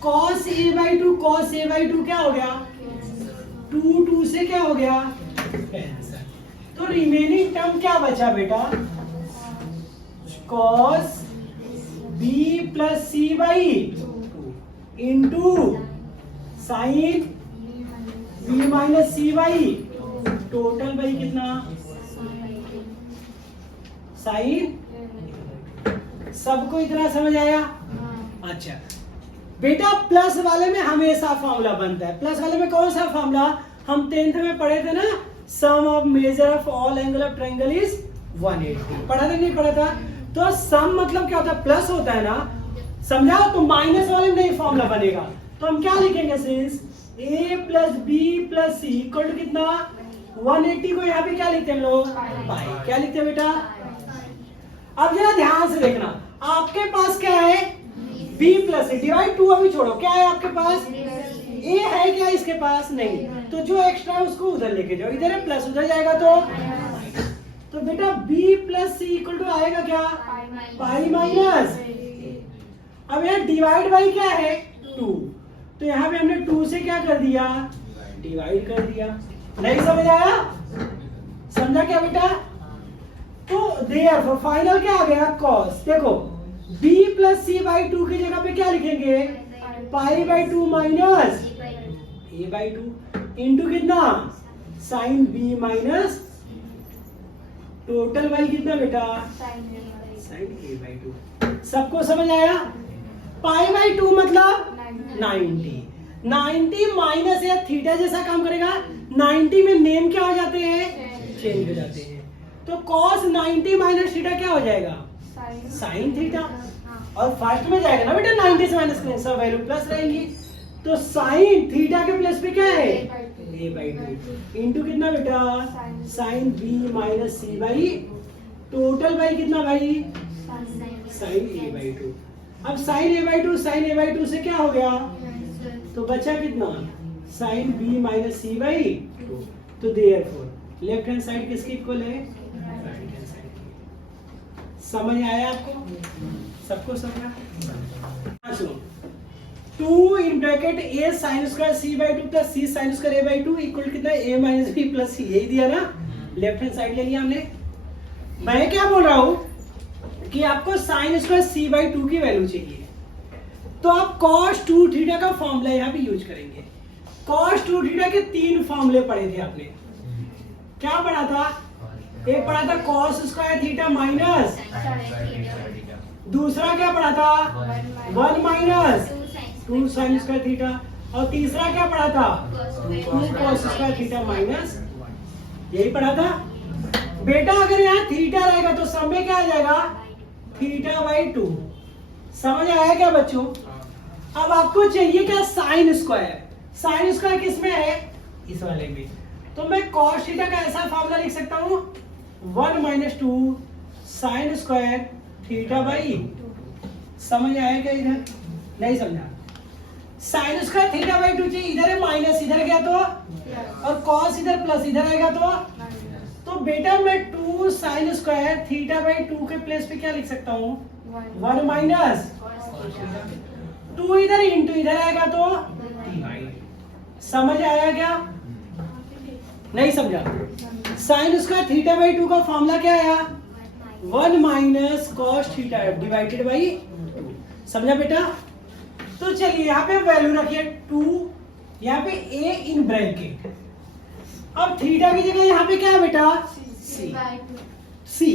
cos a/2 क्या हो गया? 2 2 से क्या हो गया? कैंसिल। तो रिमेनिंग टर्म क्या बचा बेटा, cos b plus c by into sine b minus C by total by कितना, साइन। सबको इतना समझ आया? अच्छा बेटा, प्लस वाले में हमेशा फॉर्मूला बनता है। प्लस वाले में कौन सा फॉर्मूला, हम 10th में पढ़े थे ना, sum of measure of all angle of triangle is 180। पढ़ा था नहीं पढ़ा था? तो सम मतलब क्या होता है, प्लस होता है ना, समझा? तो माइनस वाले में नहीं फॉर्मूला बनेगा, तो हम क्या लिखेंगे, since a plus b plus c equal to कितना, 180 को यहाँ पे क्या लिखते हैं हम लोग, पाई। क्या लिखते हैं बेटा? अब जरा ध्यान से देखना, आपके पास क्या है, b प्लस डिवाइड 2 अभी छोड़ो, क्या है आपके पास, a है क्या इसके पास, नहीं, तो जो एक्स्ट्रा है उसको उधर लेके जाओ, इधर है प्लस, उधर जाएगा तो बेटा b plus c equal to आएगा क्या, पाई माइनस। अब यहाँ डिवाइड बाई क्या है, 2, तो यहाँ पे हमने 2 से क्या कर दिया, डिवाइड कर दिया। नहीं समझ आया? समझा क्या बेटा? तो देयरफॉर फाइनल क्या आ गया, cos। देखो b प्लस सी बाई 2 की जगह पे क्या लिखेंगे, pi by 2 minus a by 2 into कितना, sine b minus total by कितना बेटा, साइन a बाई 2। सबको समझ आया? पाई बाई 2 मतलब 90 माइनस या थीटा जैसा काम करेगा। 90 में नेम क्या हो जाते हैं, चेंज हो जाते हैं, तो cos 90 माइनस थीटा क्या हो जाएगा, साइन थीटा। और फर्स्ट में जाएगा ना बेटा, 90 से माइनस करें, सब वैल्यू प्लस रहेंगी, तो साइन थीटा के प्लस पे क्या है, a बाई 2 इंटू कितना बेटा, sine b minus C by total by कितना भाई, साइन a बाई 2। अब साइन a बाई 2 से क्या हो गया, तो बचा कितना, sine b minus C by 2। तो देयरफॉर लेफ्ट हैंड साइड किसके इक्वल है, राइट हैंड साइड की। समझ आया आपको? सबको समझा? सुनो, 2 in bracket a sine square c by 2 plus c sine square a by 2 equal कितना, a minus b plus c, यही दिया ना, लेफ्ट हैंड साइड ले लिया हमने। मैं क्या बोल रहा हूं कि आपको साइन स्क्वायर c बाई 2 की वैल्यू चाहिए, तो आप cos 2 थीटा का फॉर्मूला यहाँ पे यूज करेंगे। cos 2 थीटा के 3 फॉर्मूले पढ़े थे आपने, क्या पढ़ा था, एक पढ़ा था cos स्क्वायर थीटा माइनस, दूसरा क्या पढ़ा था, 1 माइनस 2 साइन स्क्वायर थीटा, और तीसरा क्या पढ़ा था, 2 cos स्क्वायर थीटा माइनस, यही पढ़ा था बेटा। अगर यहाँ थीटा रहेगा तो सब में क्या आ जाएगा, थीटा बाई 2। समझ आया क्या बच्चों? अब आपको चाहिए क्या, साइन स्क्वायर। साइन स्क्वायर किस में है, इस वाले में, तो मैं cos थीटा का ऐसा फॉर्मूला लिख सकता हूँ, 1 minus 2 sign square theta by. समझ आया क्या? इधर नहीं समझा? साइन स्क्वायर थीटा बाई 2 चाहिए, इधर है माइनस, इधर गया तो, और cos इधर प्लस, इधर आएगा तो बेटा मैं 2 साइन स्क्वायर थीटा बाई 2 के प्लेस पे क्या लिख सकता हूँ, 1 माइनस 2 इधर इंटू इधर आएगा तो डिवाइड। समझ आया क्या? नहीं समझा? साइन स्क्वायर थीटा बाई 2 का फॉर्मूला क्या आया, 1 minus cos theta divided by 2। समझा बेटा? तो चलिए यहाँ पे वैल्यू रखिए 2, यहाँ पे a इन ब्रैकेट। अब थीटा की जगह यहाँ पे क्या है बेटा, c।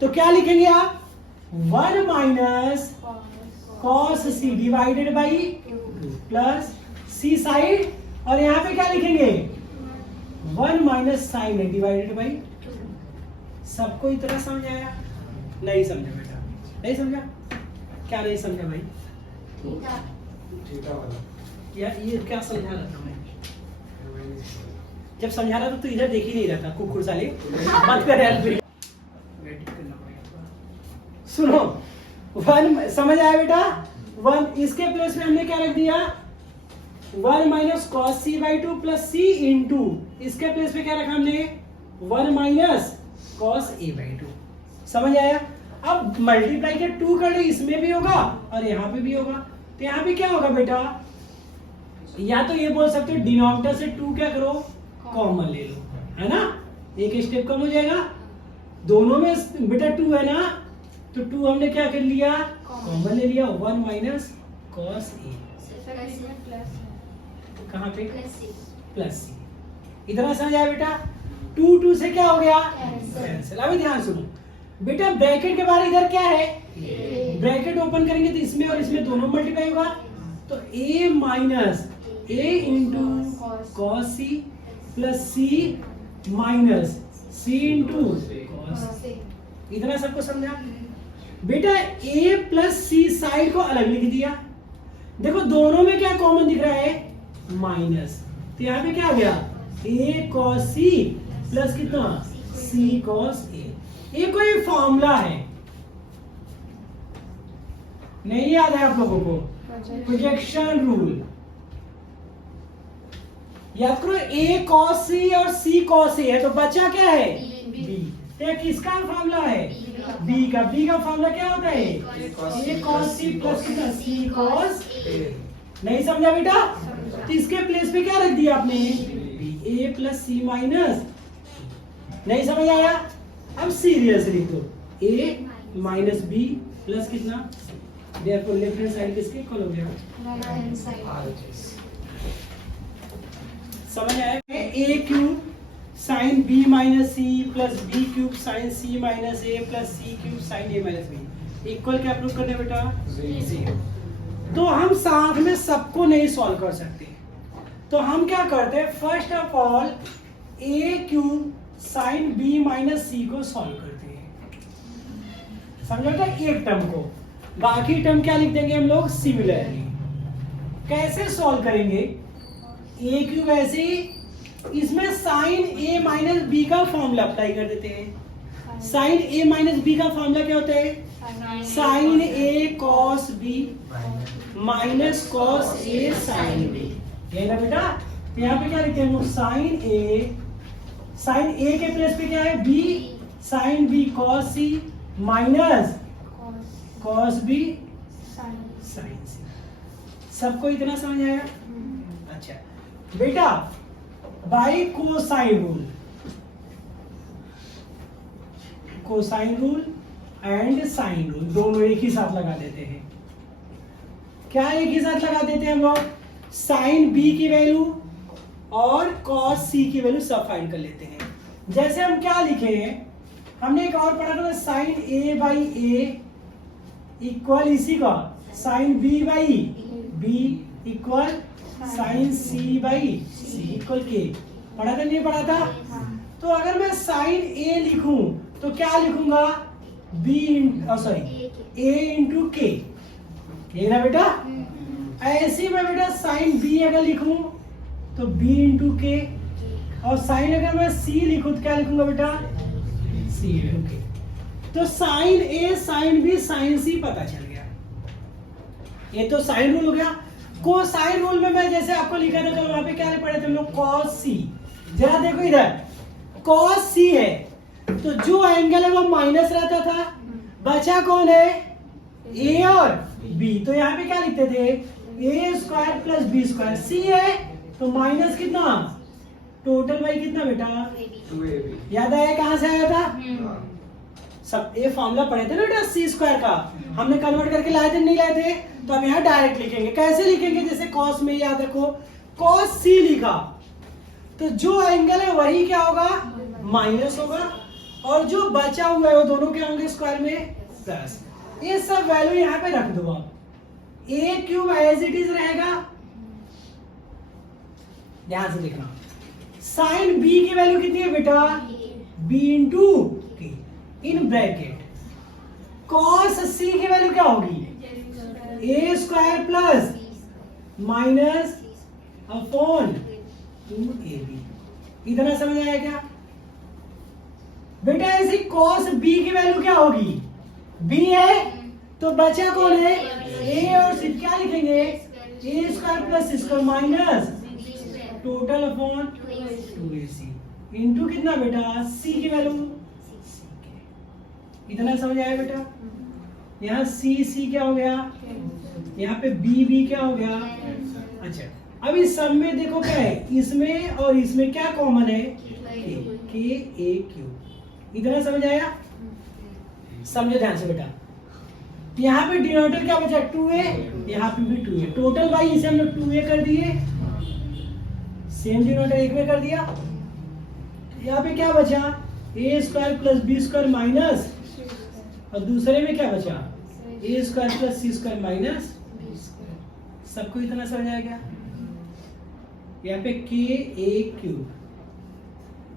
तो क्या लिखेंगे आप, 1 minus cos c divided by 2 plus c side, और यहाँ पे क्या लिखेंगे 1 माइनस साइन डिवाइडेड बाई 2। सबको इतना समझ आया? नहीं समझा बेटा? नहीं समझा? क्या नहीं समझा भाई? यार ये क्या समझा रहा था मैं? जब समझा रहा था तो इधर देख ही नहीं रहा था, कुकुर साले। मत कर यार, वेट करना पड़ेगा। सुनो, 1 समझ आया बेटा? 1 इसके प्लेस में हमने क्या रख दिया, 1 minus cos c by 2 plus c into, इसके प्लेस पे क्या रखा हमने, 1 माइनस कॉस ए बाई 2। समझ आया? अब मल्टीप्लाई के 2 कर ले, इसमें भी होगा और यहाँ पे भी होगा, तो यहाँ पे क्या होगा बेटा, या तो ये बोल सकते हो डिनोमिनेटर से 2 क्या करो, कॉमन ले लो, है ना? एक स्टेप कम हो जाएगा। दोनों में बेटा 2 है ना, तो 2 हमने क्या कर लिया, कॉमन ले लिया, 1 माइनस कॉस ए, कहाँ पे प्लस सी। इतना समझ आया बेटा। 2 से क्या हो गया, कैंसिल। अभी ध्यान सुनो बेटा, ब्रैकेट के बाद इधर क्या है, ब्रैकेट ओपन करेंगे तो इसमें और इसमें दोनों मल्टीप्लाई होगा, तो a minus a into cos C plus c minus c into cos. इतना सबको समझा बेटा। a प्लस सी साइड को अलग लिख दिया, देखो दोनों में क्या कॉमन दिख रहा है, माइनस, तो यहाँ पे क्या आ गया, a cos c प्लस कितना c cos a। ये कोई फॉर्मूला है, नहीं याद है आप लोगों को, प्रोजेक्शन रूल याद करो। a cos c और c cos a है, तो बचा क्या है, b। तो किसका फॉर्मूला है, b का। b का फॉर्मूला क्या होता है, a cos c प्लस कितना c cos a। नहीं समझा बेटा, तो इसके प्लेस पे क्या रख दिया आपने, b, a plus c minus. नहीं समझ आया, अब सीरियसली तो a माइनस b प्लस कितना, देयरफॉर लेफ्ट हैंड साइड किसके इक्वल हो गया, समझ आया। a cube sign b minus c plus b cube sign c minus a plus c cube sign a minus b equal क्या prove करना बेटा, 0। तो हम साथ में सबको नहीं सॉल्व कर सकते, तो हम क्या करते हैं, first of all a cube sign b minus c को सॉल्व करते हैं, समझो तो एक टर्म को, बाकी टर्म क्या लिख देंगे हम लोग सिमिलरली। कैसे सॉल्व करेंगे, a क्यूब ऐसे ही, इसमें साइन a माइनस b का फॉर्मूला अप्लाई कर देते हैं। साइन a माइनस b का फॉर्मूला क्या होता है, sine a cos b minus cos a sine b, ये ना बेटा। यहाँ पे क्या लिखते हैं हम लोग, साइन ए के प्लेस पे क्या है, b sine b cos c minus cos b sine c. सबको इतना समझ आया, अच्छा बेटा। By cosine rule, cosine rule and sine rule दोनों एक ही साथ लगा देते हैं। क्या एक ही साथ लगा देते हैं हम लोग, साइन बी की वैल्यू और कॉस सी की वैल्यू सब फाइंड कर लेते हैं। जैसे हम क्या लिखे हैं, हमने एक और पढ़ा था, sine a by a equal इसी का sine b by b equal sine c by c equal k, पढ़ा था नहीं पढ़ा था। तो अगर मैं साइन ए लिखूं तो क्या लिखूंगा, बी सॉरी ए इंटू के, ये ना बेटा। ऐसे मैं बेटा साइन बी अगर लिखूं तो बी इंटू के, और साइन अगर मैं सी लिखूं तो क्या लिखूंगा बेटा, सी इंटू के। तो साइन ए साइन बी साइन सी पता चल गया, ये तो साइन रूल हो गया। कोसाइन रूल में मैं जैसे आपको लिखा था, तो वहां पे क्या पढ़े थे हम लोग, कॉस सी। जरा देखो इधर, कॉस सी है तो जो एंगल है वो माइनस रहता था, बचा कौन है, ए और बी। तो यहाँ पे क्या लिखते थे, ए स्क्वायर प्लस बी स्क्वायर, सी है तो माइनस कितना, टोटल बाई कितना बेटा, 2ab। याद आया कहां से आया था, सब ये फॉर्मूला पढ़े थे ना बेटा, सी स्क्वायर का हमने कन्वर्ट करके लाए थे नहीं लाए थे, तो अब यहाँ डायरेक्ट लिखेंगे। कैसे लिखेंगे, जैसे कॉस में याद रखो, कॉस सी लिखा तो जो एंगल है वही क्या होगा, माइनस होगा, और जो बचा हुआ है वो दोनों क्या होंगे, स्क्वायर में प्लस। ये सब वैल्यू यहाँ पे रख दो आप, ए क्यूब एज इट इज रहेगा। ध्यान से देखना, साइन बी की वैल्यू कितनी है बेटा, बी इंटू के इन ब्रैकेट। कॉस सी की वैल्यू क्या होगी, A square plus minus upon 2ab। इतना समझ आया क्या बेटा। ऐसी कॉस बी की वैल्यू क्या होगी, बी है तो बचा कौन है, ए और सी, क्या लिखेंगे, ए स्क्वायर प्लस सी square minus total upon 2ac into कितना बेटा, सी की वैल्यू। इतना समझ आया बेटा। यहाँ सी सी क्या हो गया, यहाँ पे बी बी क्या हो गया। अच्छा अब इस सब में देखो क्या है, इसमें और इसमें क्या कॉमन है, के ए क्यूब। इतना समझ आया? समझो ध्यान से बेटा, यहाँ पे डिनोमिनेटर क्या बचा 2a, यहाँ पे भी 2a, टोटल भाई इसे हम लोग 2a कर दिए, सेम डिनोमिनेटर एक में कर दिया। यहाँ पे क्या बचा a square plus B square minus, और दूसरे में क्या बचा a square plus C square minus. सबको इतना समझ आ गया? यहाँ पे के ए क्यूब।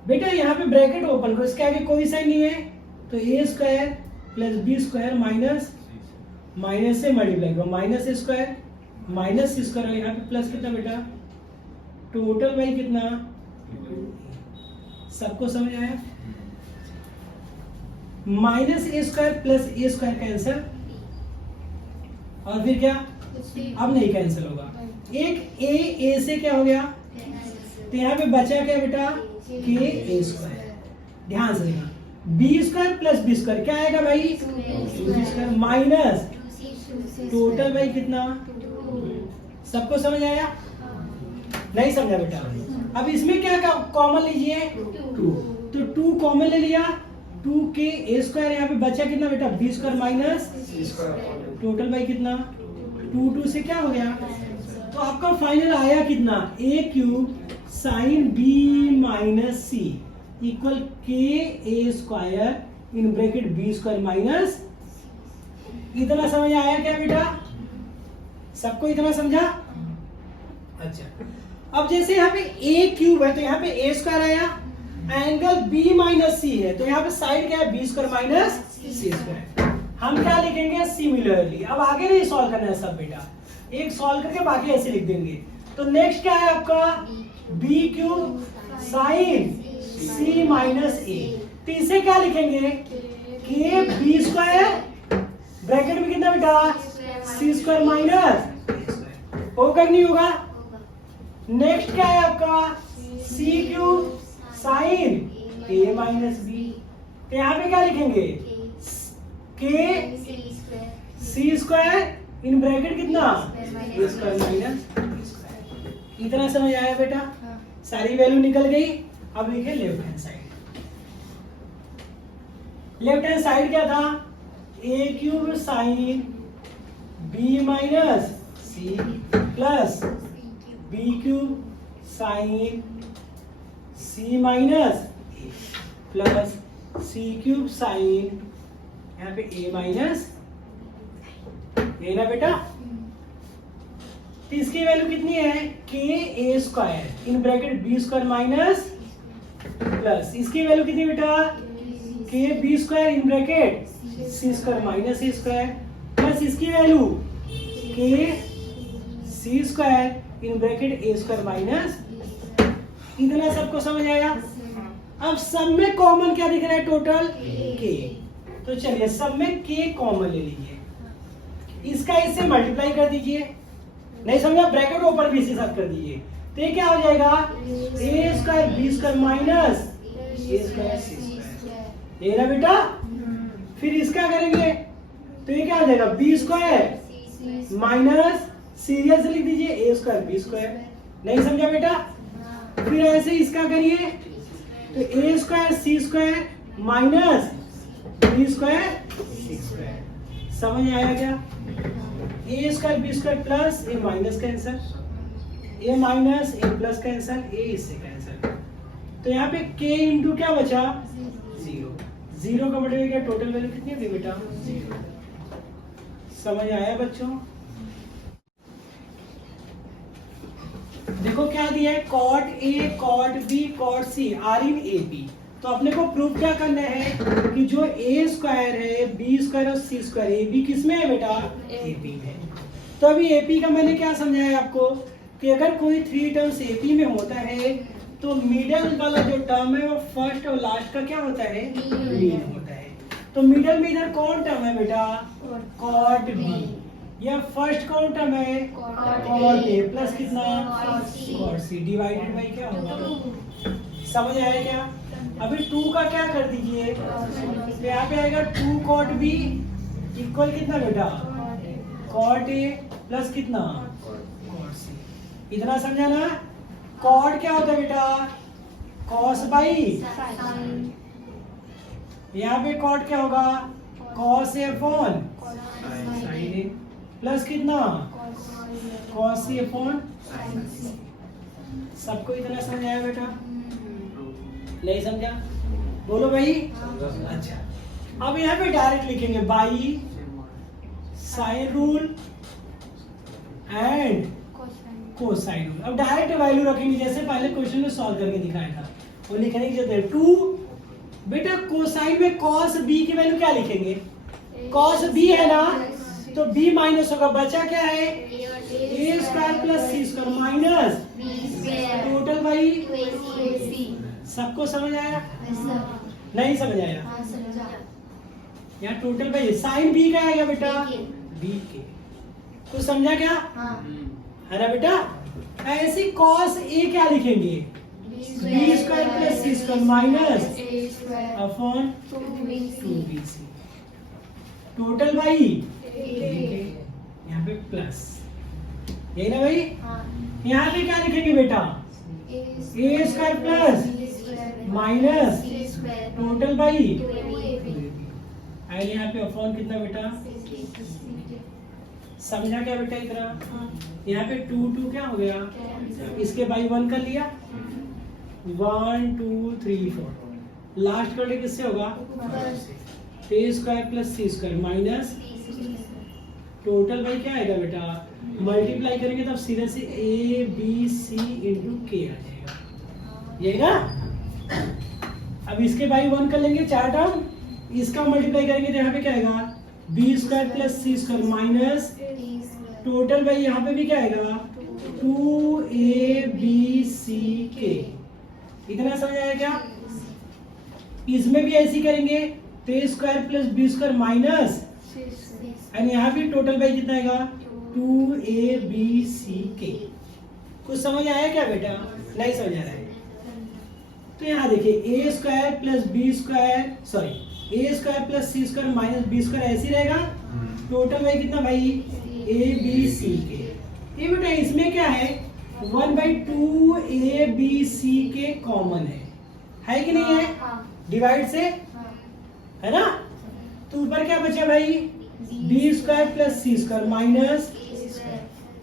बेटा यहाँ पे ब्रैकेट ओपन करो, इसके आगे कोई साइन नहीं है, तो a square plus B square minus minus से मल्टीप्लाई करो, माइनस स्क्वायर माइनस सी स्क्वायर, यहाँ पे प्लस कितना बेटा, टोटल भाई कितना, सबको समझ आया? Minus a square plus a square cancel, और फिर क्या, अब नहीं कैंसिल होगा, एक ए से क्या हो गया, तो यहाँ पे बचा क्या बेटा, के ए स्क्वायर। ध्यान से देखना, b square plus B square क्या आएगा भाई, बी स्क्वायर माइनस टोटल भाई कितना, सबको समझ आया? नहीं समझा बेटा? अब इसमें क्या कॉमन लीजिए, 2, तो 2 कॉमन ले लिया, 2 के ए स्क्वायर, यहाँ पे बचा कितना बेटा, बी स्क्वायर माइनस टोटल भाई कितना, 2 से क्या हो गया, तो आपका फाइनल आया कितना, A cube sine B minus C equal K A square in bracket B square minus. इतना समझ आया क्या बेटा? सबको इतना समझा? अच्छा, अब जैसे यहाँ पे ए क्यूब है तो यहाँ पे ए स्क्वायर आया, एंगल बी माइनस सी है तो यहाँ पे साइड क्या है, बी स्क्वायर माइनस सी स्क्वायर। हम क्या लिखेंगे, सिमिलरली। अब आगे नहीं सॉल्व करना है सब बेटा, एक सॉल्व करके बाकी ऐसे लिख देंगे। तो नेक्स्ट क्या है आपका, B cube sine C minus ए, तो इसे क्या लिखेंगे, के बी स्क्वायर ब्रैकेट में कितना बेटा, सी स्क्वायर माइनस, होगा कि नहीं होगा? नेक्स्ट क्या है आपका, सी क्यूब साइन ए माइनस बी, तो यहाँ पे क्या लिखेंगे, के सी स्क्वायर इन ब्रैकेट कितना, ए स्क्वायर माइनस। इतना समझ आया बेटा? सारी वैल्यू निकल गई। अब लिखे left hand side. Left hand side क्या था, A cube sine B minus C plus B cube sine C minus A plus C cube sine यहाँ पे ए माइनस ए ना बेटा। तो इसकी वैल्यू कितनी है, K A square in bracket B square minus plus इसकी वैल्यू कितनी बेटा, K B square in bracket C square minus C square plus इसकी value K C square in bracket A square minus. इतना सबको समझ आया? अब सब में कॉमन क्या दिख रहा है, टोटल के। तो चलिए सब में के कॉमन ले लीजिए, इसका इससे मल्टीप्लाई कर दीजिए। नहीं समझा, ब्रैकेट ऊपर भी इसी साथ कर दीजिए, तो ये क्या हो जाएगा, a square b square minus a square c square, ये ना बेटा। फिर इसका करेंगे तो ये क्या हो जाएगा, बी स्क्वायर माइनस सीरियल से लिख दीजिए ए स्क्वायर बी स्क्वायर। नहीं समझा बेटा? फिर ऐसे इसका करिए तो a square c square minus b square c square. समझ आया क्या? A square b square plus A minus cancer, A minus A plus cancer, ए इससे कैंसर। तो यहाँ पे के इंटू क्या बचा, 0। 0 का बटे क्या, टोटल वैल्यू कितनी थी बेटा, 0। समझ आया बच्चों? देखो क्या दिया है, cot a cot b cot c are in a b. तो अपने को प्रूफ क्या करना है कि जो ए स्क्वायर है बी स्क्वायर और सी स्क्वायर ए बी किस में है बेटा, ए बी में। तो अभी ए पी का मैंने क्या समझाया आपको कि अगर कोई 3 टर्म्स ए पी में होता है तो मिडल वाला जो टर्म है वो फर्स्ट और लास्ट का क्या होता है, मीन होता है। तो मिडल में इधर कौन टर्म है बेटा, कॉट बी, या फर्स्ट कौन टर्म है, कॉट ए प्लस कितना, कॉट सी डिवाइडेड बाई क्या होगा। समझ आया क्या? अभी 2 का क्या कर दीजिए, तो यहाँ पे आएगा 2 कॉट बी इक्वल कितना बेटा, कॉट ए प्लस कितना, कॉट सी। इतना समझा ना? कॉट क्या होता है बेटा, कॉस बाई, यहाँ पे कॉट क्या होगा, cos A upon sine A, plus कितना, कॉस ए अपॉन। सबको इतना समझ आया बेटा? नहीं समझा? बोलो भाई। अच्छा, अब यहाँ पे डायरेक्ट लिखेंगे by sine rule and cosine rule. अब डायरेक्ट वैल्यू रखेंगे, जैसे पहले क्वेश्चन में सॉल्व करके दिखाया था, वो लिखने की जरूरत है 2। बेटा कोसाइन में कॉस बी की वैल्यू क्या लिखेंगे, कॉस बी है ना, तो बी माइनस होगा, बचा क्या है, ए square plus C square minus total by. सबको समझ आया? नहीं समझ आया? यहाँ टोटल बाई साइन बी का आएगा बेटा, बी के। कुछ समझा क्या? है ना बेटा? ऐसी कॉस ए क्या लिखेंगे, b square plus C square minus upon 2bc total by यहाँ पे प्लस, यही ना भाई? यहाँ पे क्या लिखेंगे बेटा, A square plus minus total by, और यहाँ पे अपॉन कितना बेटा, समझा क्या बेटा इतना? यहाँ पे 2 क्या हो गया, इसके बाई 1 कर लिया, 1 2 3 4, लास्ट कर ले किससे होगा, A square plus C square minus total by क्या आएगा बेटा, मल्टीप्लाई करेंगे तब सीधे से ए बी सी इंटू के आ जाएगा, यही ना? अब इसके बाई 1 कर लेंगे 4 टर्म, इसका मल्टीप्लाई करेंगे तो यहाँ पे क्या आएगा, b square plus C square minus total by यहाँ पे भी क्या आएगा, 2abck। इतना समझ आया क्या? इसमें भी ऐसे करेंगे तो a square plus B square minus, और यहाँ भी टोटल बाई कितना आएगा, 2abck। कुछ समझ आया क्या बेटा? नहीं समझ आ रहा है? तो यहाँ देखिए a square plus B square, sorry a square plus C square minus b square ऐसे रहेगा, टोटल बाई कितना भाई, ए बी सी के। ये बेटा इसमें क्या है, 1/2 abck कॉमन है कि नहीं है, डिवाइड से, है ना? तो ऊपर क्या बचा भाई, B square plus C square minus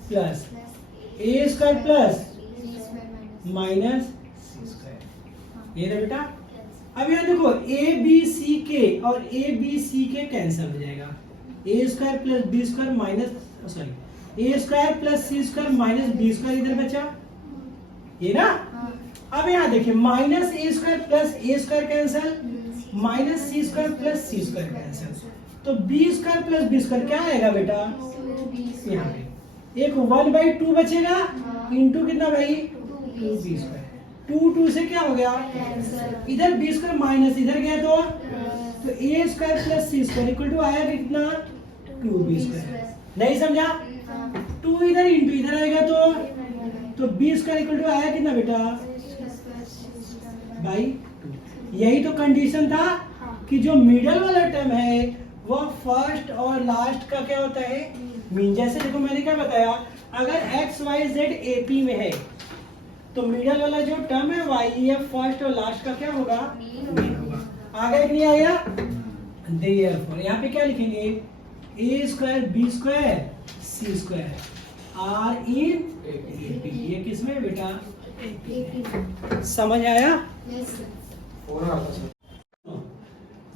plus a square plus minus C square, ये ना बेटा? अब यहाँ देखो ए बी सी के और ए बी सी के कैंसिल हो जाएगा, a square plus B square minus, sorry a square plus C square minus b square इधर बचा, ये ना? अब यहाँ देखिए minus a square plus a square cancel, minus C square plus C square cancel, तो b square plus B square क्या आएगा बेटा, यहाँ पे एक 1/2 बचेगा इंटू कितना भाई, 2b स्क्वायर, 2 से क्या हो गया, इधर बी स्क्वायर माइनस इधर गया तो a square plus C square equal to आया कितना, 2b स्क्वायर। नहीं समझा? 2 इधर इंटू इधर आएगा तो बी स्क्वायर इक्वल टू आया कितना बेटा, बाई 2। यही तो कंडीशन था कि जो मिडल वाला टर्म है वो फर्स्ट और लास्ट का क्या होता है, मीन। जैसे देखो मैंने क्या बताया, अगर x y z AP में है तो मिडल वाला जो टर्म है y या फर्स्ट और लास्ट का क्या होगा, मीन होगा। आ गया कि नहीं आया? देयरफॉर यहाँ पे क्या लिखेंगे, ए square b square c square are in AP। ये किसमें बेटा, समझ आया?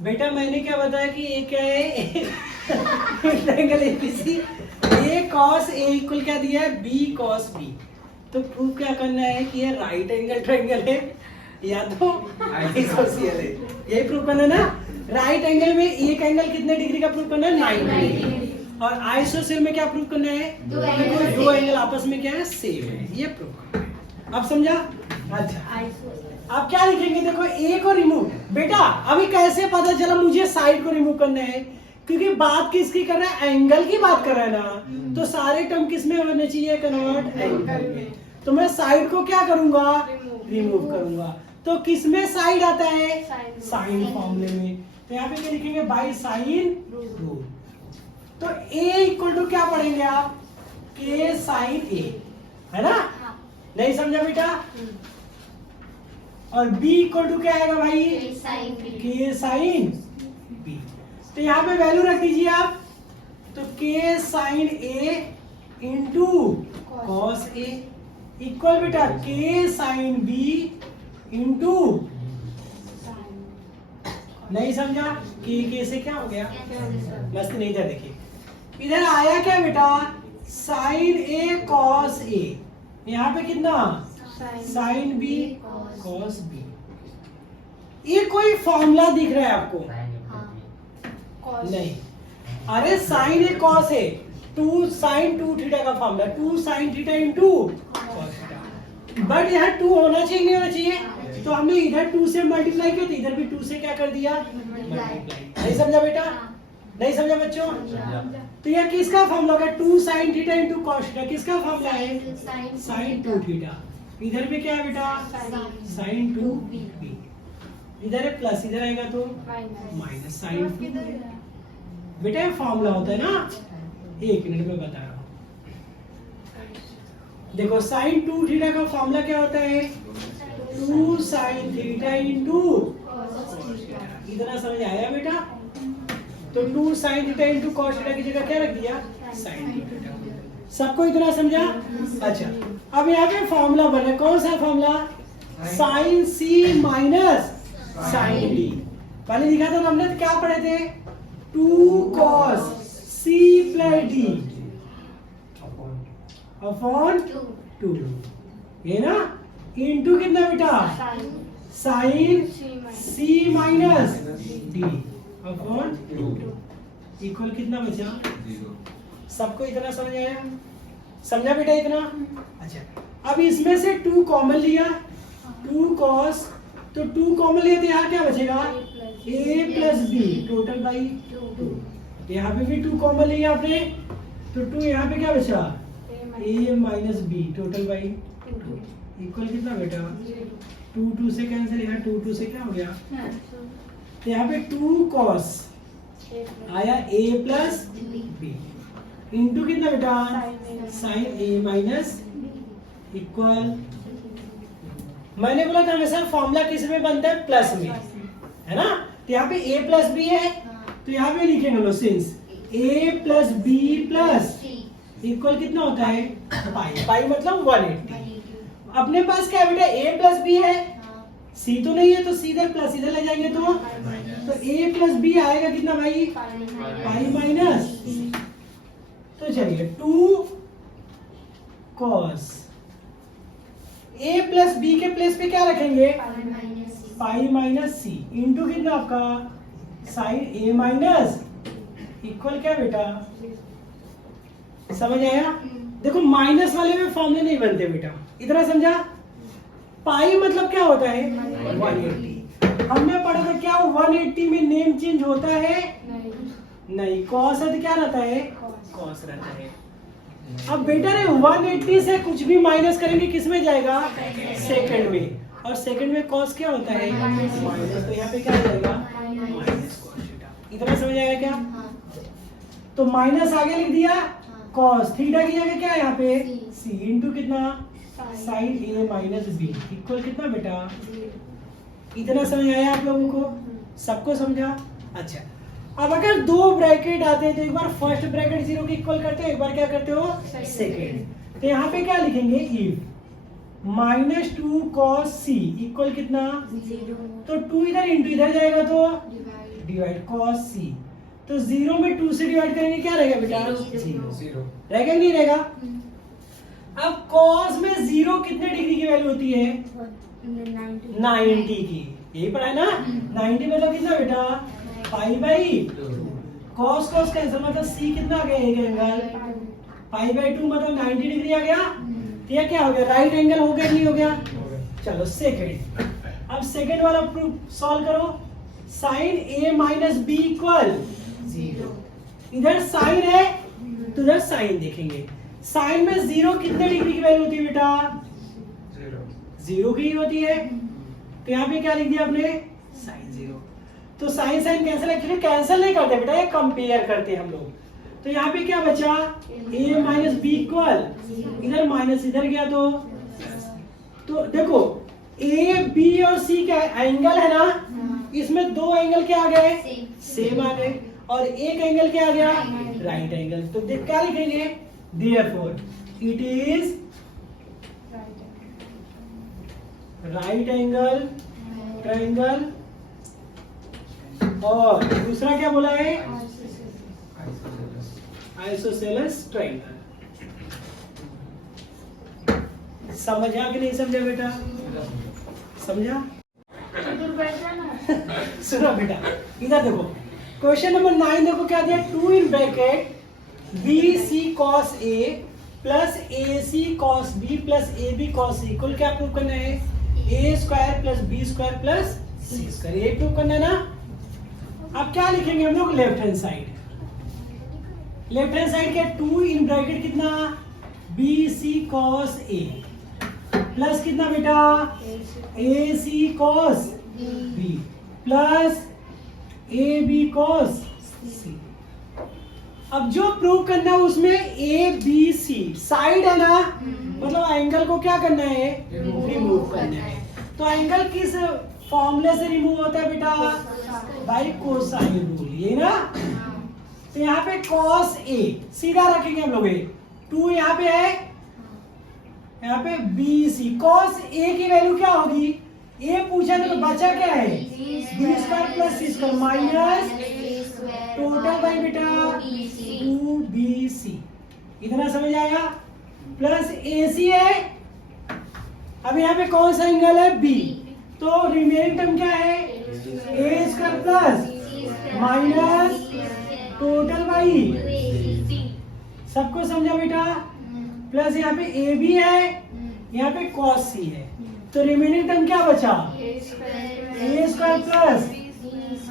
बेटा मैंने क्या बताया कि ये क्या है, triangle ABC, A cos A equal क्या दिया है, बी कॉस बी। तो प्रूफ क्या करना है कि ये राइट एंगल ट्रायंगल है या तो आइसोसियल है, यही प्रूफ करना है ना। राइट एंगल में एक एंगल कितने डिग्री का प्रूफ करना है, 90 डिग्री, और आइसोसियल में क्या प्रूफ करना है, दो एंगल आपस में क्या है, सेम है, ये प्रूफ करना है। अब समझा? अच्छा अब क्या लिखेंगे, देखो ए को रिमूव। बेटा अभी कैसे पता चला मुझे साइड को रिमूव करना है, क्योंकि बात किसकी कर रहा है, एंगल की बात कर रहा है ना, तो सारे टर्म किस में होने चाहिए, कन्वर्ट एंगल में। तो मैं साइड को क्या करूंगा, रिमूव करूंगा। तो किस में साइड आता है, साइन फॉर्मूले में। तो यहाँ पे क्या लिखेंगे, बाई साइन रूल। तो ए इक्वल टू क्या पढ़ेंगे आप, के साइन ए, है ना? नहीं समझा बेटा? और b इक्वल टू क्या आएगा भाई, k साइन b। तो यहाँ पे वैल्यू रख दीजिए आप, तो k sine a into cos a equal बेटा k साइन b इंटू, नहीं समझा, k से क्या हो गया, मस्त नहीं था। देखिए इधर आया क्या बेटा, साइन a कॉस a, यहाँ पे कितना साइन b कॉस b। ये कोई फॉर्मूला दिख रहा है आपको, नहीं, अरे sign A cos A, 2 sign 2 theta का formula 2 sine theta into cos theta, but यहाँ 2 होना चाहिए नहीं होना चाहिए, तो हमने इधर 2 से मल्टीप्लाई किया तो इधर भी 2 से क्या कर दिया, मल्टीप्लाई। नहीं समझा बेटा, नहीं समझा बच्चों। तो यह किसका फॉर्मूला होगा, 2 sine theta into cos theta, किसका फॉर्मूला है, साइन 2 थीटा। इधर भी क्या है बेटा, साइन 2 b, इधर है प्लस, इधर आएगा तो माइनस साइन 2। बेटा ये फॉर्मूला होता है ना, एक मिनट में बता रहा हूँ। देखो साइन 2 थीटा का फॉर्मूला क्या होता है, 2 sine theta into cos theta. इतना समझ आया बेटा, तो 2 sine theta into cos theta की जगह क्या रख दिया, साइन थीटा। सबको इतना समझा। अच्छा अब यहाँ पे फॉर्मूला बना, कौन सा formula, sign C minus sign D. पहले लिखा था हमने, तो क्या पढ़े थे, 2 cos c प्लस d अपॉन 2, ये ना, इनटू कितना बेटा, sine c minus d upon 2 equal कितना बचा, सबको इतना समझ आया, समझा बेटा इतना। अच्छा अब इसमें से 2 कॉमन लिया, 2 cos, तो 2 कॉमन लिया तो यहाँ क्या बचेगा, a plus b total by 2। यहाँ पे भी 2 कॉमन लिया आपने, तो 2 यहाँ पे क्या बचा, a minus b total by 2 equal कितना बेटा, 2 2 से कैंसिल, यहाँ 2 2 से क्या हो गया, तो यहाँ पे 2 cos आया a प्लस बी इंटू कितना बेटा, साइन a माइनस इक्वल, मैंने बोला था हमेशा फॉर्मूला किस में बनता है, प्लस में, है ना। तो यहाँ पे a प्लस बी है, तो यहाँ पे लिखेंगे लो, since a plus b plus equal कितना होता है, पाई, पाई मतलब 180। अपने पास क्या है बेटा, a प्लस बी है, c तो नहीं है, तो सीधे प्लस इधर ले जाएंगे तो a प्लस बी आएगा कितना भाई, पाई माइनस। तो चलिए 2 cos a प्लस बी के प्लेस पे क्या रखेंगे, पाई माइनस सी इंटू कितना आपका, साइन a माइनस इक्वल क्या बेटा, समझ आया। देखो माइनस वाले में फॉर्मूले नहीं बनते बेटा, इतना समझा। पाई मतलब क्या होता है, 180। हमने पढ़ा था क्या 180 में नेम चेंज होता है, नहीं, कॉस है तो क्या रहता है, कॉस रहता है। अब बेटा रे 180 से कुछ भी माइनस करेंगे किस में जाएगा, सेकंड में, और सेकंड में कॉस क्या होता है, माइनस, तो यहाँ पे क्या जाएगा, माइनस कॉस थीटा। इतना समझ आएगा क्या, तो माइनस आगे लिख दिया, कॉस थीटा की जगह क्या है यहाँ पे, सी इंटू कितना, साइन ए माइनस बी इक्वल कितना बेटा, इतना समझ आया आप लोगों को, सबको समझा। अच्छा अब अगर 2 ब्रैकेट आते हैं तो एक बार फर्स्ट ब्रैकेट 0 के इक्वल करते हो, एक बार क्या करते हो, सेकेंड। तो यहाँ पे क्या लिखेंगे, if minus 2 cos c equal कितना, तो 2 इधर इंटू इधर जाएगा तो डिवाइड cos c, तो 0 में 2 से डिवाइड करेंगे क्या रहेगा बेटा, 0 रहेगा नहीं रहेगा। अब cos में 0 कितने डिग्री की वैल्यू होती है, 90 की, यही पढ़ा है ना, 90 मतलब कितना बेटा, पाई बाई 2, cos cos कैंसिल मतलब c कितना आ गया, एक एंगल, पाई बाई 2 मतलब 90 डिग्री आ गया। तो ये क्या हो गया, राइट एंगल हो गया नहीं हो गया। चलो सेकंड, अब सेकंड वाला प्रूफ सॉल्व करो, sine a minus b equal 0, इधर साइन है तो इधर साइन देखेंगे, साइन में 0 कितने डिग्री की वैल्यू होती है बेटा, 0 की होती है। तो यहाँ पे क्या लिख दिया आपने, साइन 0, तो sine sine cancel, actually cancel नहीं करते बेटा, ये कंपेयर करते हैं हम लोग। तो यहाँ पे क्या बचा, a माइनस बी इक्वल, इधर माइनस इधर गया तो देखो ए बी और सी का एंगल है ना, इसमें दो एंगल क्या आ गए, सेम आ गए, और एक एंगल क्या आ गया, राइट एंगल। तो देख क्या लिखेंगे, therefore it is right angle triangle, और दूसरा क्या बोला है, आइसोसेलेस ट्रायंगल। समझा कि नहीं समझा बेटा, समझा? सुनो बेटा, इधर देखो, क्वेश्चन नंबर 9 देखो क्या दिया, 2 in bracket b c cos a plus a c cos b plus a b cos c, कुल क्या प्रूव करना है, ए square plus B square plus सी स्क्वायर, ये प्रूव करना है ना। अब क्या लिखेंगे हम लोग, left hand side, left hand side क्या, 2 इन ब्रैकेट कितना, b c cos a plus कितना बेटा, a c cos b plus a b cos सी। अब जो प्रूव करना है उसमें ए बी सी साइड है ना, मतलब एंगल को क्या करना है, रिमूव करना है। तो एंगल किस फॉर्मूले से रिमूव होता है बेटा, बाई कोसाइन रूल, ये ना। तो यहाँ पे कॉस ए सीधा रखेंगे हम लोग, 2 यहाँ पे है, यहाँ पे बी सी, कॉस ए की वैल्यू क्या होगी, ए पूछा तो बचा क्या है, b square plus C square minus total by बेटा 2bc, इतना समझ आया, प्लस ac है। अब यहाँ पे कौन सा एंगल है, b, तो रिमेनिंग टर्म क्या है, a square plus minus total by, सबको समझा बेटा, प्लस यहाँ पे ab है, यहाँ पे cos c है, तो रिमेनिंग टर्म क्या बचा, a square plus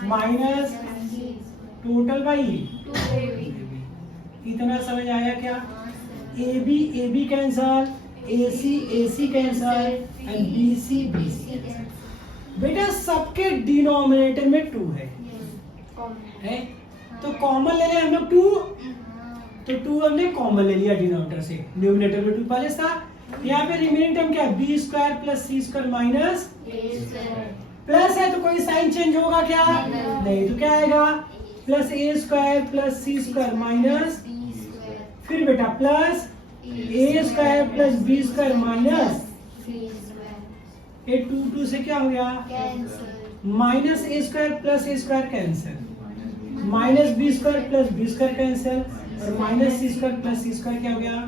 minus total by, इतना समझ आया क्या, a b cancel, a c cancel and b c बेटा सबके डिनोमिनेटर में 2 है, तो कॉमन ले लें हम लोग 2, तो 2 हमने कॉमन ले लिया डिनोमिनेटर से, न्यूमिनेटर में 2 पहले था। यहाँ पे रिमेनिंग टर्म क्या है, बी स्क्वायर प्लस सी स्क्वायर माइनस, प्लस है तो कोई साइन चेंज होगा क्या, नहीं, तो क्या आएगा, plus a square plus C square minus, फिर बेटा plus a square plus B square minus, ये 2 से क्या हो गया, minus a square plus a square cancel, minus b square plus B square cancel, और माइनस सी स्क्वायर प्लस सी square क्या हो गया,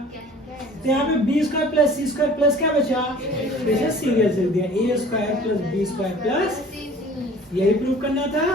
तो यहाँ पे बी स्क्वायर प्लस सी स्क्वायर प्लस क्या बचा, जैसे सीरियल चल दिया, a square plus B square plus, यही प्रूव करना था।